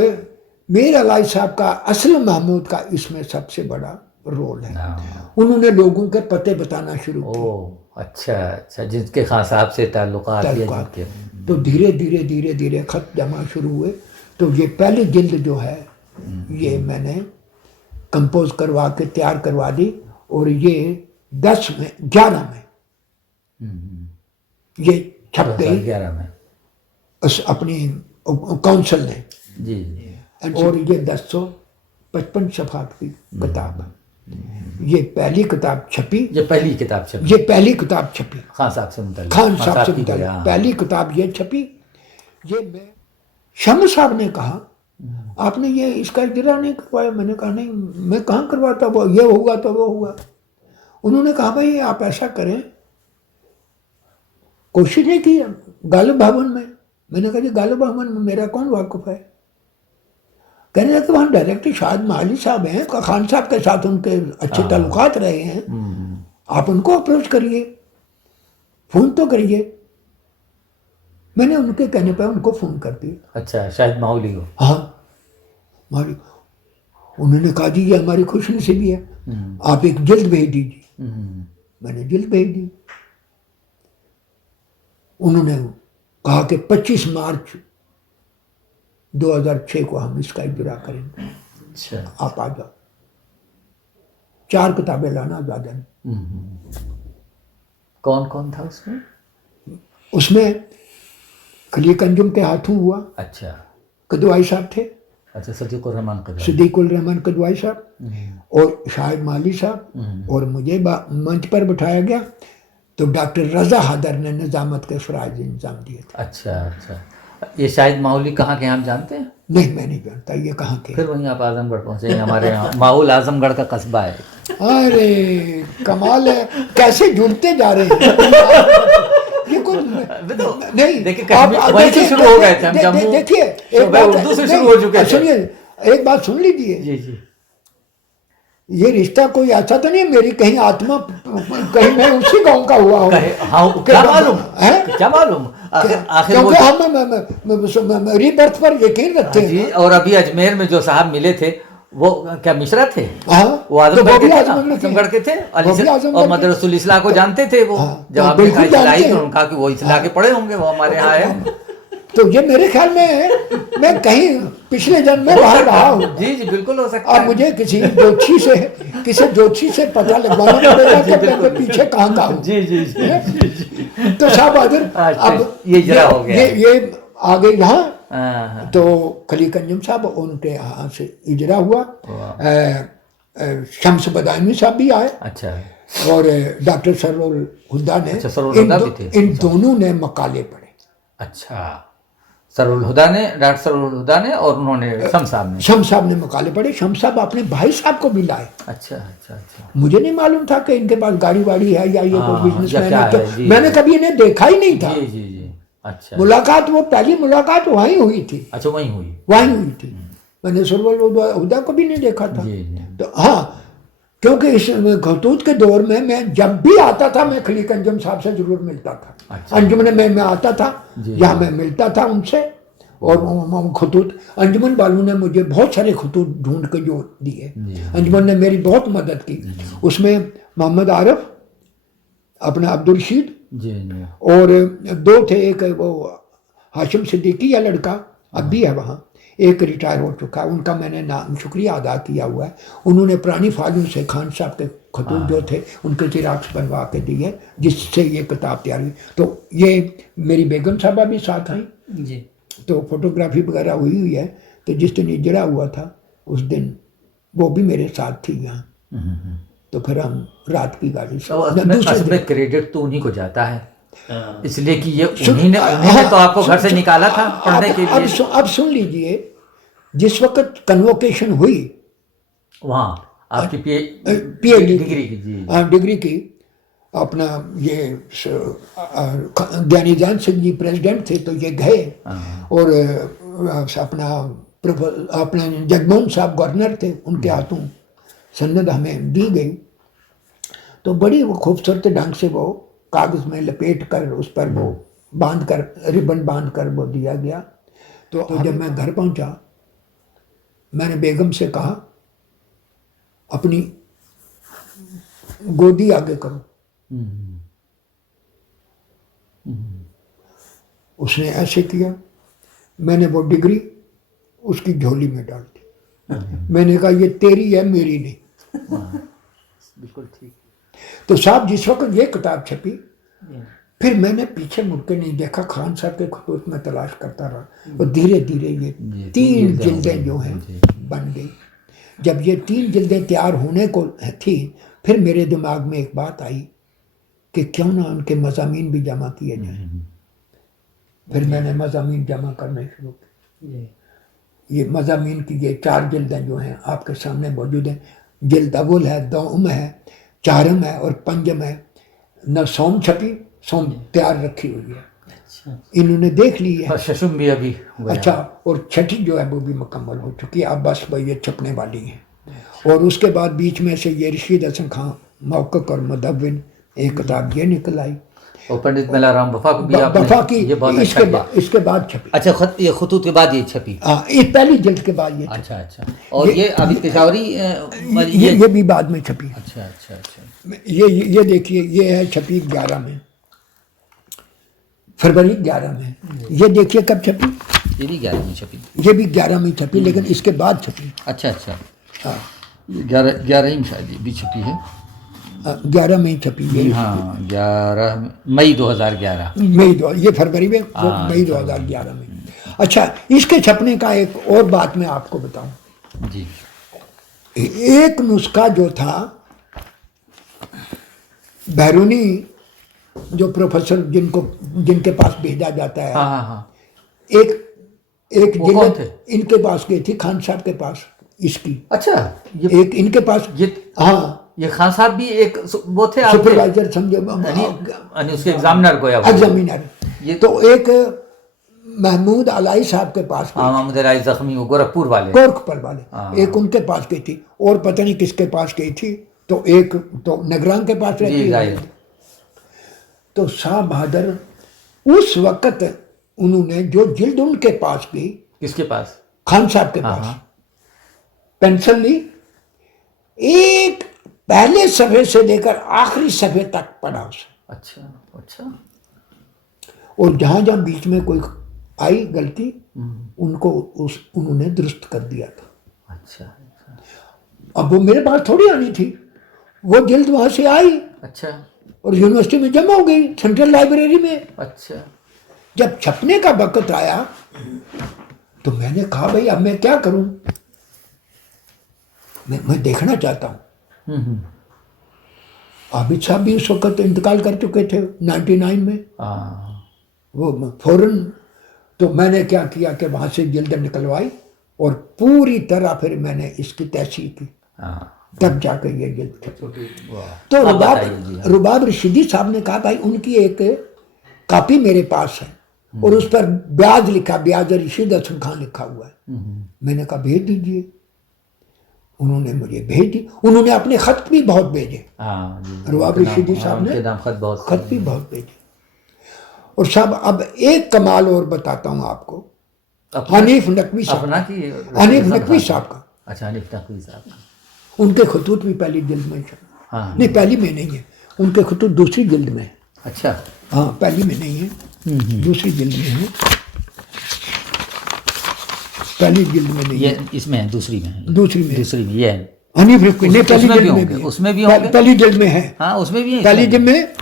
मीर अलाई साहब का, असलम महमूद का इसमें सबसे बड़ा रोल है। उन्होंने लोगों के पते बताना शुरू किए। अच्छा, जिनके खान साहब से ताल्लुकात। तो धीरे धीरे धीरे धीरे खत जमा शुरू हुए। तो ये पहली जिल्द जो है ये मैंने कंपोज करवा के तैयार करवा दी, और ये 11 में ये छप गई 11 में अपनी काउंसिल ने जी। और ये 1055 सफ़ात की किताब है। ये पहली किताब छपी, ये पहली किताब छपी खान साहब से मुताल्लिक़, पहली किताब ये छपी। ये मैं शम्स साहब ने कहा आपने ये इसका इजरा नहीं करवाया। मैंने कहा नहीं, मैं कहाँ करवाता, वो ये होगा तो वो हुआ। उन्होंने कहा भाई आप ऐसा करें, कोशिश नहीं की गालिब भवन में। मैंने कहा जी गालिब भवन में मेरा कौन वाकुफ है। कहने लगे वहाँ डायरेक्टर शाहिद माली साहब हैं, खान साहब के साथ उनके अच्छे ताल्लुकात रहे हैं, आप उनको अप्रोच करिए, फ़ोन तो करिए। मैंने उनके कहने पर उनको फ़ोन कर दिया। अच्छा, शाहिद माहौली हो? हाँ, हमारी। उन्होंने कहा जी ये हमारी खुशनसीबी है, आप एक जिल्द भेज दीजिए। मैंने जिल्द भेज दी। उन्होंने कहा कि 25 मार्च 2006 को हम इसका इजरा करेंगे। अच्छा, आप आ जाओ। 4 किताबें लाना, ज़्यादा नहीं। कौन कौन था उसमें? उसमें खलीक अंजुम के हाथों हुआ। अच्छा, कदवाई साहब थे। अच्छा, सदीकुर रहमान कदवाई साहब और शाहिद माली साहब, और मुझे मंच पर बिठाया गया। तो डॉक्टर रजा हैदर ने निजामत के फराइज इंतजाम दिए थे। अच्छा, ये शाहिद माहौली कहाँ के, आप जानते हैं? नहीं, मैं नहीं जानता ये कहाँ के। फिर वहीं आप आजमगढ़ पहुँचे? हमारे यहाँ माहौल आजमगढ़ का कस्बा है। अरे कमाल है, कैसे जुड़ते जा रहे हैं। ये कोई नहीं, देखिए वहीं से शुरू हो गए थे हम। जम्मू देखिए उर्दू से शुरू हो चुके थे। सुनिए, एक बात सुन लीजिए। जी जी। ये रिश्ता कोई ऐसा तो नहीं मेरी कहीं आत्मा, कहीं मैं उसी गांव का हुआ हूँ। क्या मालूम है, क्या मालूम। क्योंकि हम रीबर्थ पर यकीन रखते हैं। और अभी अजमेर में जो साहब मिले थे वो क्या मिश्रा थे? वो आजमगढ़ के थे और मदरसुल इस्लाह को जानते थे। वो जब आपने कहा इस्लाही तो उनका कि वो इस्लाह के पढ़े होंगे, वो हमारे यहाँ है। तो ये मेरे ख्याल में मैं कहीं पिछले जन्म में बाहर रहा हूँ। जी जी बिल्कुल हो सकता अब है। मुझे किसी ज्योतिषी से पता लगवाना पड़ेगा कि मैं पीछे कहाँ का हूँ। जी जी जी। तो शाह बहादुर अच्छा, अब ये इजरा हो गया। ये आ गए यहाँ। हाँ, तो खलीक अंजुम साहब उनके यहाँ से इजरा हुआ। वाह। शम्स बदायूं साहब भी आए अच्छा और डॉक्टर सरोल हुदा ने, अच्छा, सरोल हुदा भी थे। इन दोनों ने मकाले पढ़े। अच्छा, सरोल हुदा ने, डॉक्टर सरोल हुदा ने, और उन्होंने शम्स साहब ने। शम्स साहब ने मकाले पढ़े। शम्स साहब अपने भाई साहब को भी लाए। अच्छा अच्छा अच्छा। मुझे नहीं मालूम था कि इनके पास गाड़ी वाड़ी है या ये हाँ, कोई बिजनेसमैन या क्या है, है, जी, मैंने जी। कभी इन्हें देखा ही नहीं था। जी जी जी। अच्छा मुलाकात, वो पहली मुलाकात वहीं हुई थी, अच्छा, वहीं हुई। वहीं हुई थी। मैंने सरोल हुदा को भी नहीं देखा था। जी जी। तो हाँ, क्योंकि इस खतूत के दौर में मैं जब भी आता था मैं खलीक अंजुम साहब से जरूर मिलता था। अच्छा। अंजुमन में मैं आता था, जी। यहाँ मैं मिलता था उनसे। और खतूत अंजुमन वालों ने मुझे बहुत सारे खतूत ढूंढ के जो दिए। जी। अंजुमन ने मेरी बहुत मदद की। उसमें मोहम्मद आरिफ, अपना अब्दुल रशीद, जी जी। और दो थे, एक वो हाशिम सिद्दीकी या लड़का अब भी है वहाँ, एक रिटायर हो चुका है, उनका मैंने नाम शुक्रिया अदा किया हुआ है। उन्होंने पुरानी फाइलों से खान साहब के खतूत जो थे उनके चिराग्स बनवा के दिए, जिससे ये किताब तैयार हुई। तो ये मेरी बेगम साहबा भी साथ आई, जी। तो फोटोग्राफी वगैरह हुई है। तो जिस दिन इजरा हुआ था उस दिन वो भी मेरे साथ थी यहाँ। तो फिर हम रात की गाड़ी से तो दूसरे असल दिन, में क्रेडिट तो उन्हीं को जाता है, हाँ। इसलिए कि ये उन्हीं ने तो आपको घर से निकाला था पढ़ने के लिए। अब सुन लीजिए, जिस वक्त कन्वोकेशन हुई वहाँ आपकी PhD डिग्री की। जी डिग्री की, अपना ये ज्ञानीजान सिंह जी प्रेसिडेंट थे, तो ये गए। हाँ। और अपना जगमोहन साहब गवर्नर थे, उनके हाथों सन्नद हमें दी गई। तो बड़ी वो खूबसूरत ढंग से वो कागज़ में लपेट कर उस पर वो बांध कर, रिबन बांध कर वो दिया गया। तो जब मैं घर पहुंचा, मैंने बेगम से कहा अपनी गोदी आगे करो। उसने ऐसे किया, मैंने वो डिग्री उसकी झोली में डाल दी। मैंने कहा ये तेरी है, मेरी नहीं। बिल्कुल ठीक। तो साहब जिस वक्त ये किताब छपी, फिर मैंने पीछे मुड़ के नहीं देखा, खान साहब के खतूत में तलाश करता रहा। और धीरे धीरे ये 3 जिल्दें जो हैं बन गई। जब ये 3 जिल्दें तैयार होने को थी, फिर मेरे दिमाग में एक बात आई कि क्यों ना उनके मज़ामीन भी जमा किए जाएं। फिर मैंने मज़ामीन जमा करने शुरू किए। ये मज़ामीन की ये 4 जिल्दें जो हैं आपके सामने मौजूद हैं। जिल्द अव्वल है, दौम है, चारम है और पंजम है। न सोम छपी, सोम तैयार रखी हुई है। अच्छा। इन्होंने देख ली है। और शशुम भी अभी हुआ है। अच्छा, और छठी जो है वो भी मुकम्मल हो चुकी है, अब बस वही ये छपने वाली है। और उसके बाद बीच में से ये रशीद हसन खां मौक़िक़ और मुदव्विन एक किताब ये निकल आई। और पंडित मेलाराम बफा को भी आपने, बफा की ये बहुत अच्छा किया। इसके बाद छपी। अच्छा, ये खतूत के बाद ये छपी। हाँ, ये पहली जिल्द के बाद ये छपी। अच्छा अच्छा। और ये अभी पेशावरी ये भी बाद में छपी। अच्छा अच्छा अच्छा। ये देखिए, ये है छपी 11 में, फरवरी 11 में। ये देखिए कब छपी, ये भी 11 में छपी। ये भी 11 में छपी, लेकिन इसके बाद छपी। अच्छा अच्छा। हाँ, 11 ही में शायद ये भी छपी है। 11 में छपी ये। हाँ, 11 मई 2011। ये फरवरी में, वो हाँ, मई 2011 में। अच्छा, इसके छपने का एक और बात मैं आपको बताऊं। जी। एक नुस्खा जो था, बैरूनी जो प्रोफेसर जिनके पास भेजा जाता है, हाँ हाँ हाँ। एक वो कौन जिल्द थे? इनके पास गई थी, खान साहब के पास इसकी। अच्छा, ये एक इनके पास, ये हाँ, ये खान साहब भी एक वो थे आपके, सुपरवाइजर समझो, यानी उसके एग्जामिनर को या वो? एग्जामिनर। ये तो एक महमूद अलाई साहब के पास गई, हाँ, महमूद अलाई जख्मी, वो गोरखपुर वाले। गोरखपुर वाले, हाँ। एक उनके पास गई थी, और पता नहीं किसके पास गई थी। तो एक तो नगरान के पास जी, रहती जाहिर। है। तो शाह बहादुर उस वक्त उन्होंने जो जिल्द उनके पास गई, किसके पास? खान साहब के हाँ, पास, हाँ। पेंसिल ली, एक पहले सफ़े से लेकर आखिरी सफ़े तक पढ़ा उसे। अच्छा अच्छा। और जहां जहां बीच में कोई आई गलती, उनको उन्होंने दुरुस्त कर दिया था। अच्छा अच्छा अब वो मेरे पास थोड़ी आनी थी, वो जिल्द वहां से आई अच्छा और यूनिवर्सिटी में जमा हो गई, सेंट्रल लाइब्रेरी में। अच्छा जब छपने का वक्त आया तो मैंने कहा भाई अब मैं क्या करूं, मैं देखना चाहता हूं। आबिद साहब भी उस वक्त इंतकाल कर चुके थे 99 में, वो फौरन। तो मैंने क्या किया कि वहां से जिल्द निकलवाई और पूरी तरह फिर मैंने इसकी तहसील की, तब जाकर ये जिल्द छपी। तो रुबाब रशीदी साहब ने कहा भाई उनकी एक कॉपी मेरे पास है और उस पर ब्याज लिखा, ब्याज रशीद हसन खान लिखा हुआ है। मैंने कहा भेज दीजिए। उन्होंने मुझे भेज दी, उन्होंने अपने खत भी बहुत भेजे, रुबाब रशीदी साहब ने खत भी बहुत भेजे। और साहब अब एक कमाल और बताता हूँ आपको, हनीफ नकवी साहब, हनीफ नकवी साहब का। अच्छा, हनीफ नकवी साहब का, उनके खतूत भी पहली जिल्द में है। नहीं, पहली में नहीं है, उनके खतूत दूसरी जिल्द में है। अच्छा, हाँ, पहली में नहीं है, दूसरी जिल्द में है, पहली जिल्द में नहीं ये इसमें है, दूसरी में है, दूसरी में ये है हनीफ नकवी ने पहली जिल्द में भी, उसमें भी होंगे, पहली जिल्द में है। हाँ, उसमें भी है, पहली जिल्द में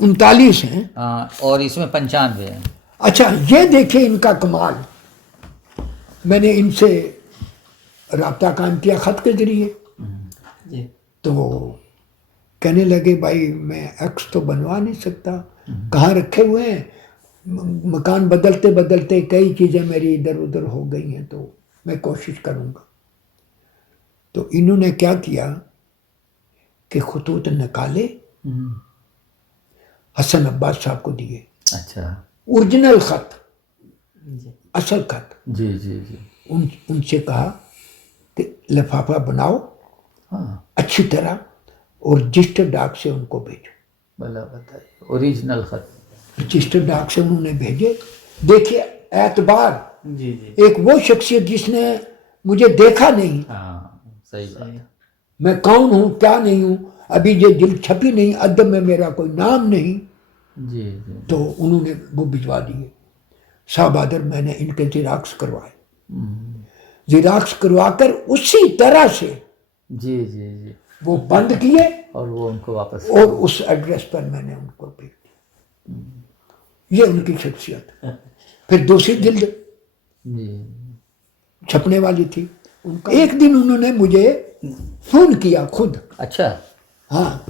39 हैं। हाँ, और इसमें 95 है। अच्छा, ये देखिए इनका कमाल। मैंने इनसे राब्ता कायम किया खत के जरिए, तो कहने लगे भाई मैं एक्स तो बनवा नहीं सकता, कहाँ रखे हुए हैं, मकान बदलते बदलते कई चीज़ें मेरी इधर उधर हो गई हैं, तो मैं कोशिश करूँगा। तो इन्होंने क्या किया कि खतूत निकाले, हसन अब्बास साहब को दिए। अच्छा, ओरिजिनल खत, असल खत। जी जी जी। उनसे कहा कि लिफाफा बनाओ, हाँ, अच्छी तरह, और रजिस्टर डाक से उनको भेजो। भला बताइए, ओरिजिनल खत रजिस्टर डाक से उन्होंने भेजे। देखिए एतबार, जी जी, एक वो शख्सियत जिसने मुझे देखा नहीं, हाँ, सही बात, मैं कौन हूँ क्या नहीं हूँ, अभी ये जिल्द छपी नहीं, अदब में मेरा कोई नाम नहीं, जी जी। तो उन्होंने वो भिजवा दिए। शाहबहादुर मैंने इनके जिराक्स करवाए, जिराक्स करवाकर उसी तरह से जी जी जी वो बंद किए और वो उनको वापस, और उस एड्रेस पर मैंने उनको भेज दिया। ये उनकी शख्सियत। फिर दूसरी जिल्द जी, छपने वाली थी, उनका एक दिन उन्होंने मुझे फोन किया खुद। अच्छा, हाँ,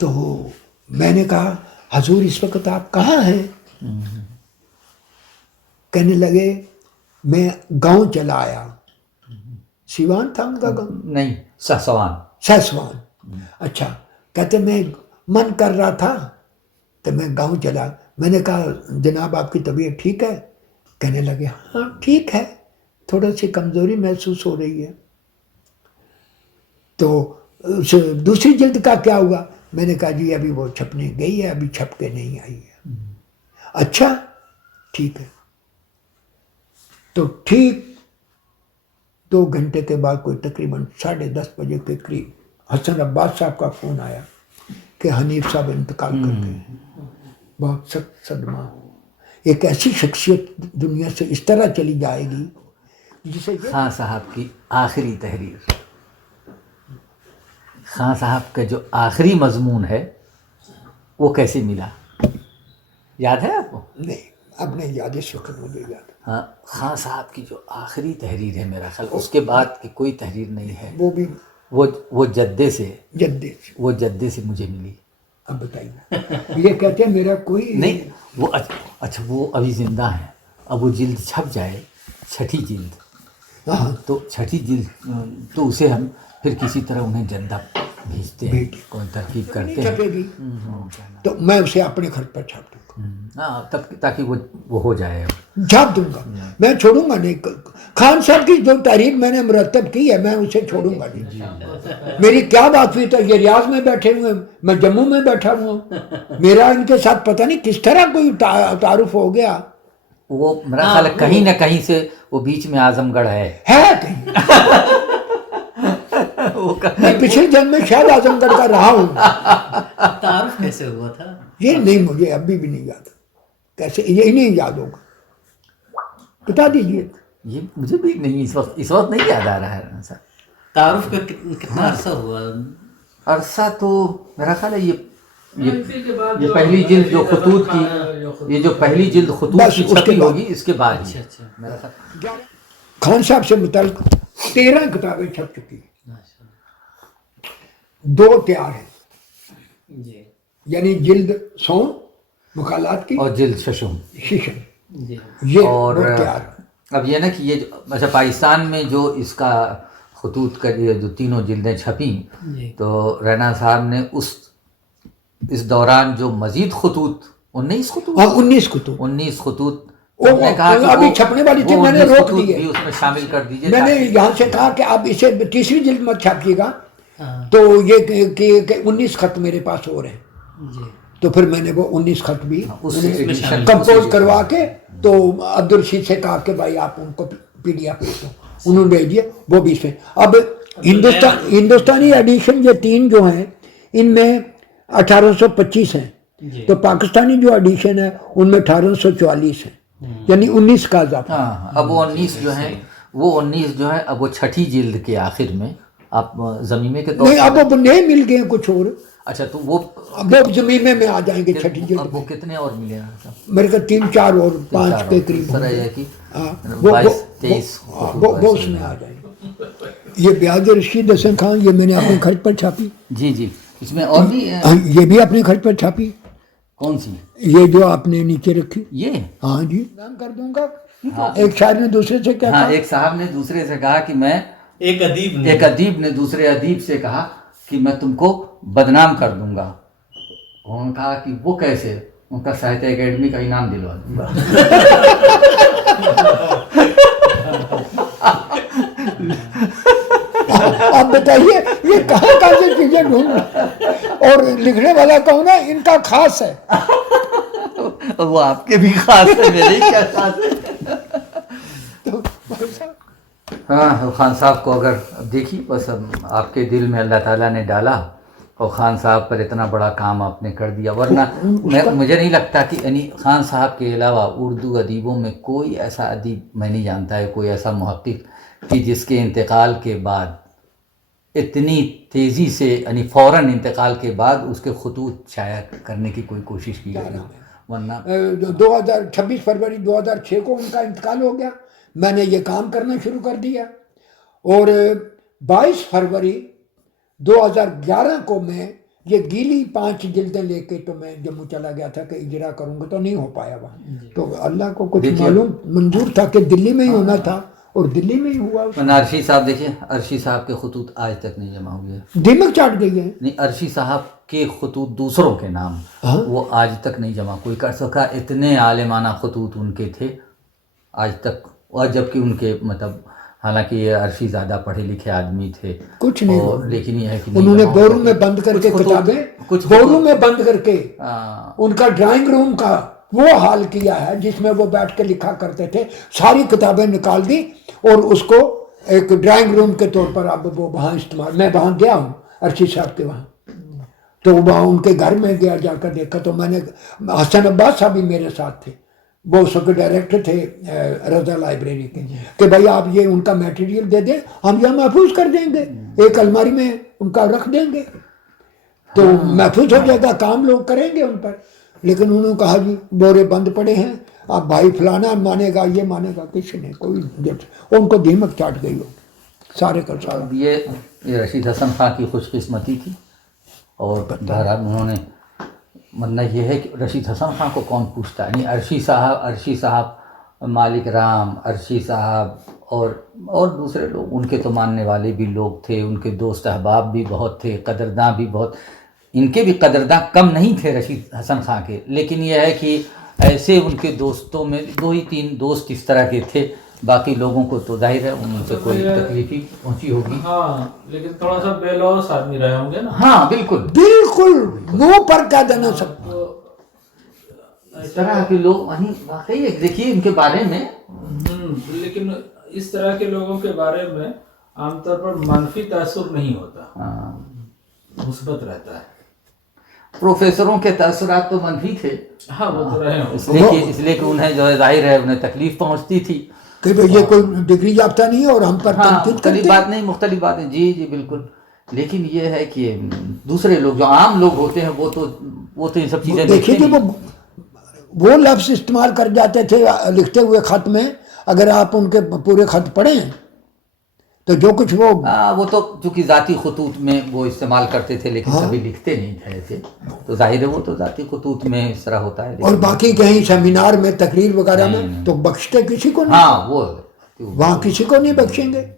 तो मैंने कहा हजूर इस वक्त आप कहाँ हैं? कहने लगे मैं गांव चला आया। सिवान था उनका गांव? नहीं, सासवान। सासवान। अच्छा, कहते मैं मन कर रहा था तो मैं गांव चला। मैंने कहा जनाब आपकी तबीयत ठीक है? कहने लगे हाँ ठीक है, थोड़ा सी कमज़ोरी महसूस हो रही है। तो दूसरी जिल्द का क्या हुआ? मैंने कहा जी अभी वो छपने गई है, अभी छप के नहीं आई है। अच्छा ठीक है। तो ठीक 2 घंटे के बाद कोई तकरीबन 10:30 बजे के करीब हसन अब्बास साहब का फ़ोन आया कि हनीफ साहब इंतकाल कर गए। बहुत सख्त सदमा। एक ऐसी शख्सियत दुनिया से इस तरह चली जाएगी जिसे खां साहब की आखिरी तहरीर, खां साहब का जो आखिरी मजमून है वो कैसे मिला, याद है आपको? नहीं, अब नहीं याद, इस वक्त मुझे याद। हाँ, खां साहब की जो आखिरी तहरीर है, मेरा ख्याल उसके बाद की कोई तहरीर नहीं है, वो भी वो जद्दे से मुझे मिली। अब बताइए, ये कहते हैं मेरा कोई नहीं, वो अच्छा वो अभी जिंदा है। अब वो जिल्द छप जाए, छठी जिल्द, हाँ, तो छठी जिल्द तो उसे हम फिर किसी तरह उन्हें जद्दा भेजते हैं, कोई तरकीब करते हैं, छपेगी तो मैं उसे अपने खर्च पर छाप दूंगा। हाँ, तब ताकि वो हो जाए, छाप दूंगा, मैं छोड़ूंगा नहीं। खान साहब की जो तारीफ मैंने मुरतब की है मैं उसे छोड़ूंगा नहीं। मेरी क्या बात हुई, तो ये रियाज में बैठे हुए, मैं जम्मू में बैठा हुआ, मेरा इनके साथ पता नहीं किस तरह कोई तारुफ हो गया। वो मेरा ख्याल कहीं ना कहीं से वो बीच में आजमगढ़ है कहीं मैं पिछले जन्म में शायद आजमगढ़ का रहा हूँ। तारुफ कैसे हुआ था ये नहीं, मुझे अभी भी नहीं याद कैसे, ये नहीं याद होगा। बता दीजिए। ये मुझे भी नहीं इस वक्त नहीं याद आ रहा है राना साहब। तारुफ का कितना अरसा हुआ? अरसा तो मेरा ख्याल है ये पहली जिल्द जो खतूत की, ये जो पहली जिल्द खतूत बस की उसके छपी बाद। होगी इसके बाद ही। अच्छा। मेरा ख्याल खान साहब से मुताल्लिक 13 किताबें छप चुकी हैं, 2 तैयार हैं, जी यानी जिल्द 100 मकालात की और जिल्द शशुम। शीशम, जी। ये और 2 तैयार। अब ये ना कि ये अच्छा पाकिस्तान में जो इसका खतूत का ये जो तीनों जिल्दें छपी, जी। तो रैना साहब ने इस दौरान जो मजीद खतूत 19 खतूत हाँ 19 कुतुब 19 खतूत वो हमने कहा कि अभी वो- छपने वाली थी, वो मैंने 19 रोक खतूत दी है। भी उसमें शामिल कर दीजिए मैंने ताकि- यहाँ से कहा कि आप इसे तीसरी जिल्द मत छापिएगा, हाँ, तो ये कि 19 खत मेरे पास और हैं, जी। तो फिर मैंने वो 19 खत भी उस उन्हें एडिशन कंपोज करवा के तो अब्दुल रशीद से कहा कि भाई आप उनको PDF भेज दो, उन्होंने भेज दिया, वो भी इसमें। अब हिंदुस्तानी एडिशन ये 3 जो हैं इनमें 1825 हैं, जी। तो पाकिस्तानी जो एडिशन है उनमें 1844 है, यानी 19 का इजाफा। हाँ, अब वो 19 जो है अब वो छठी जिल्द के आखिर में आप जमीमे के तौर नहीं, अब वो नए मिल गए हैं कुछ और, अच्छा तो वो अब वो जमीने में आ जाएंगे छठी अब जिल्द वो में। कितने और मिले हैं साहब? मेरे को 3-4 और 5 के करीब सर होंगे। है कि हाँ, 22-23 वो उसमें आ जाएंगे। ये ब्याज रशीद हसन खान, ये मैंने अपने खर्च पर छापी। जी जी, इसमें और भी ये भी अपने खर्च पर छापी। कौन सी? ये जो आपने नीचे रखी, ये हाँ जी, नाम कर दूंगा। एक शायर ने दूसरे से क्या हाँ, कहा? एक साहब ने दूसरे से कहा कि मैं एक अदीब ने दूसरे अदीब से कहा कि मैं तुमको बदनाम कर दूंगा। उन्होंने कहा कि वो कैसे? उनका साहित्य अकेडमी का इनाम दिलवा दूंगा। आप बताइए ये कहाँ से चीजें ढूंढ रहे हैं? और लिखने वाला कौन है? इनका खास है। वो आपके भी खास है, मेरे ही क्या खास है। तो भाई साहब, हाँ, खान साहब को अगर देखिए बस आपके दिल में अल्लाह ताला ने डाला और खान साहब पर इतना बड़ा काम आपने कर दिया, वरना मुझे नहीं लगता कि यानी खान साहब के अलावा उर्दू अदीबों में कोई ऐसा अदीब मैं नहीं जानता है, कोई ऐसा मुहक्किक कि जिसके इंतकाल के बाद इतनी तेज़ी से यानी फ़ौरन इंतकाल के बाद उसके खतूत शाया करने की कोई कोशिश की गई हो, वरना 26 फरवरी 2006 को उनका इंतकाल हो गया, मैंने ये काम करना शुरू कर दिया, और 22 फरवरी 2011 को मैं ये गीली 5 जिल्दें लेके तो मैं जम्मू चला गया था कि इजरा करूँगा, तो नहीं हो पाया वहाँ। तो अल्लाह को कुछ मालूम मंजूर था कि दिल्ली में ही होना था, और दिल्ली में ही हुआ। अरशी साहब देखिए, अरशी साहब के खतूत आज तक नहीं जमा हुए, दीमक चाट गई है। नहीं अरशी साहब के खतूत दूसरों के नाम वो आज तक नहीं जमा कोई कर सका। इतने आलिमाना खतूत उनके थे आज तक, और जबकि उनके मतलब हालांकि ये अरशी ज़्यादा पढ़े लिखे आदमी थे, कुछ नहीं, और लेकिन ये है कि नहीं उन्होंने जमा बोरू हो में बंद करके कुछ किताबें बोरू में बंद करके हाँ, उनका ड्राइंग रूम का वो हाल किया है जिसमें वो बैठ के लिखा करते थे। सारी किताबें निकाल दी और उसको एक ड्राइंग रूम के तौर पर अब वो वहाँ इस्तेमाल। मैं वहाँ गया हूँ अरशी साहब के वहाँ, तो वहाँ उनके घर में गया, जाकर देखा तो मैंने, हसन अब्बास साहब भी मेरे साथ थे, वो उस वक्त डायरेक्टर थे रजा लाइब्रेरी के, कि भाई आप ये उनका मटेरियल दे दें, हम यहाँ महफूज कर देंगे, एक अलमारी में उनका रख देंगे तो महफूज हो जाएगा, काम लोग करेंगे उन पर। लेकिन उन्होंने कहा जी बोरे बंद पड़े हैं, अब भाई फलाना मानेगा, ये मानेगा, किसी ने कोई उनको दीमक चाट गई हो सारे का सारा। ये रशीद हसन खां की खुशकिस्मती थी, और बहरहाल उन्होंने मरना ये है कि रशीद हसन खां को कौन पूछता है। नहीं अरशी साहब, मालिक राम, अरशी साहब और दूसरे लोग, उनके तो मानने वाले भी लोग थे, उनके दोस्त अहबाब भी बहुत थे, कदरदां भी बहुत, इनके भी कदरदां कम नहीं थे रशीद हसन खां के। लेकिन यह है कि ऐसे उनके दोस्तों में 2 ही 3 दोस्त इस तरह के थे, बाकी लोगों को तो जाहिर है उनसे कोई तकलीफ ही पहुंची होगी। हाँ, लेकिन थोड़ा सा बेलौस आदमी रहे होंगे ना। हाँ बिल्कुल बिल्कुल मुंह पर कह देना सब। इस तरह के लोग वहीं वाकई देखिए इनके बारे में। लेकिन इस तरह के लोगों के बारे में आमतौर पर मनफी तासुर नहीं होता, हाँ, मुस्बत रहता है। प्रोफेसरों के तअसुरात तो मनफी थे, हाँ वो तो रहे हों। इसलिए कि उन्हें जो है जाहिर है उन्हें तकलीफ पहुंचती थी कि भाई ये कोई डिग्री याफ्ता नहीं है और हम पर हाँ, तनकीद मुख्तलिफ करते बात हैं। नहीं, मुख्तलिफ बातें, जी जी बिल्कुल। लेकिन ये है कि दूसरे लोग जो आम लोग होते हैं वो तो ये सब चीज़ें देखिए देखते कि नहीं। वो लफ्ज इस्तेमाल कर जाते थे लिखते हुए खत में, अगर आप उनके पूरे खत पढ़ें तो जो कुछ वो तो चूंकि ज़ाती खतूत में वो इस्तेमाल करते थे, लेकिन कभी लिखते नहीं थे ऐसे, तो जाहिर है वो तो ज़ाती खतूत में इस तरह होता है। और बाकी कहीं सेमिनार में तकरीर वगैरह में तो बख्शते किसी को नहीं। हाँ वो वहाँ किसी को नहीं बख्शेंगे,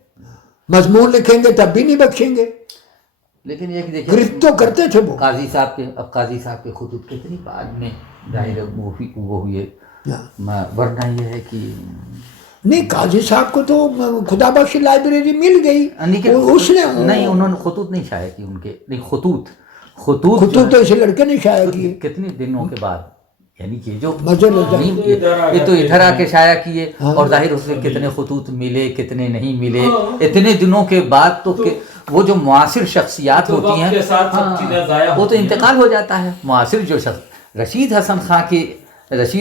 मजमून लिखेंगे तब भी नहीं बख्शेंगे। लेकिन ये कि देखिए गिरफ्त तो करते थे वो। काजी साहब के खतूत कितनी बाद में जाहिर है वो हुए, वरना ये है कि नहीं, काजी साहब को तो खुदा बख्श लाइब्रेरी मिल गई, उसने नहीं, उन्होंने खतूत नहीं शाया की उनके, नहीं खतूत तो इसे लड़के ने शाया किए कितने दिनों के बाद, यानी कि जो मज़े ये तो इधर आके शाया किए, और जाहिर उसमें कितने खतूत मिले कितने नहीं मिले, इतने दिनों के बाद तो वो जो मुआसिर शख्सियात होती हैं वो तो इंतकाल हो जाता है। मुआसिर जो शख्स रशीद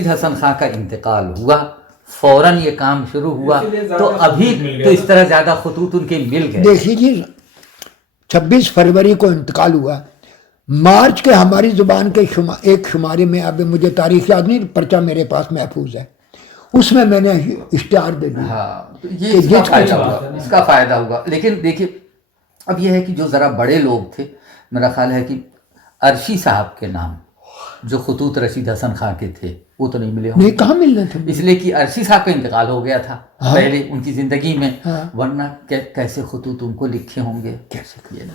हसन खां का इंतकाल हुआ, फौरन ये काम शुरू हुआ, तो अभी तो इस तरह ज़्यादा खतूत उनके मिल गए। देखिए जी 26 फरवरी को इंतकाल हुआ, मार्च के हमारी ज़ुबान के एक शुमारे में, अब मुझे तारीख याद नहीं, पर्चा मेरे पास महफूज है, उसमें मैंने इश्तिहार दे दिया। हाँ, तो ये इसका फ़ायदा हुआ। लेकिन देखिए अब यह है कि जो ज़रा बड़े लोग थे, मेरा ख्याल है कि अरशी साहब के नाम जो खतूत रशीद हसन खां के थे वो तो नहीं मिले होंगे। नहीं, कहाँ मिलने थे, इसलिए कि अरशी साहब का इंतकाल हो गया था पहले उनकी ज़िंदगी में, वरना कैसे खतूत उनको लिखे होंगे, कैसे किए ना।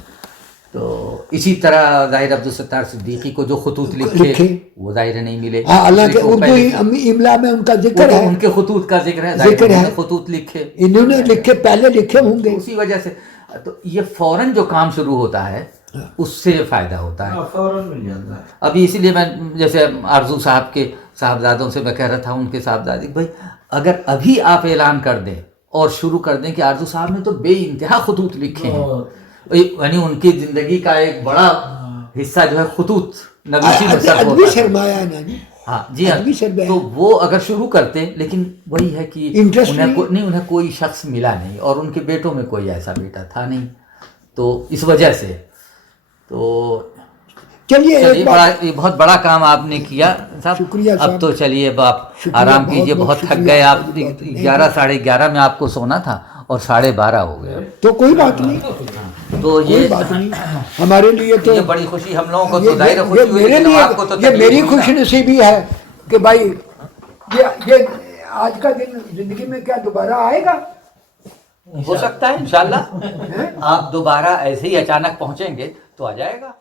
तो इसी तरह ज़ाहिर अब्दुल सत्तार सिद्दीकी को जो खतूत लिखे वो ज़ाहिर नहीं मिले। हालांकि उर्दू इमला में उनका जिक्र है, उनके खतूत का जिक्र है, खतूत लिखे, इन्होंने लिखे, पहले लिखे होंगे, उसी वजह से तो ये फौरन जो काम शुरू होता है उससे फ़ायदा होता है, फौरन मिल जाता है। अभी इसीलिए मैं जैसे आरजू साहब के साहबजादों से मैं कह रहा था, उनके साहबजादे भाई अगर अभी आप ऐलान कर दें और शुरू कर दें कि आरजू साहब ने तो बेइंतहा खतूत लिखे हैं, यानी उनकी ज़िंदगी का एक बड़ा हिस्सा जो है खतूत नवीसी में सर्फ होता है, सरमाया है ना जी। हाँ जी हाँ, तो वो अगर शुरू करते, लेकिन वही है कि उन्हें कोई शख्स मिला नहीं, और उनके बेटों में कोई ऐसा बेटा था नहीं, तो इस वजह से तो चलिए ये बहुत बड़ा काम आपने किया साहब, शुक्रिया। अब तो चलिए अब आप आराम कीजिए, बहुत थक गए आप, 11 साढ़े 11 में आपको सोना था और 12:30 हो गए, तो कोई बात नहीं, तो ये बात नहीं हमारे लिए, तो ये बड़ी खुशी हम लोगों को, तो जाहिर खुशी हुई, मेरे लिए आपको तो ये मेरी खुशनसीबी है कि भाई ये आज का दिन जिंदगी में क्या दोबारा आएगा, हो सकता है इंशाल्लाह आप दोबारा ऐसे ही अचानक पहुंचेंगे तो आ जाएगा।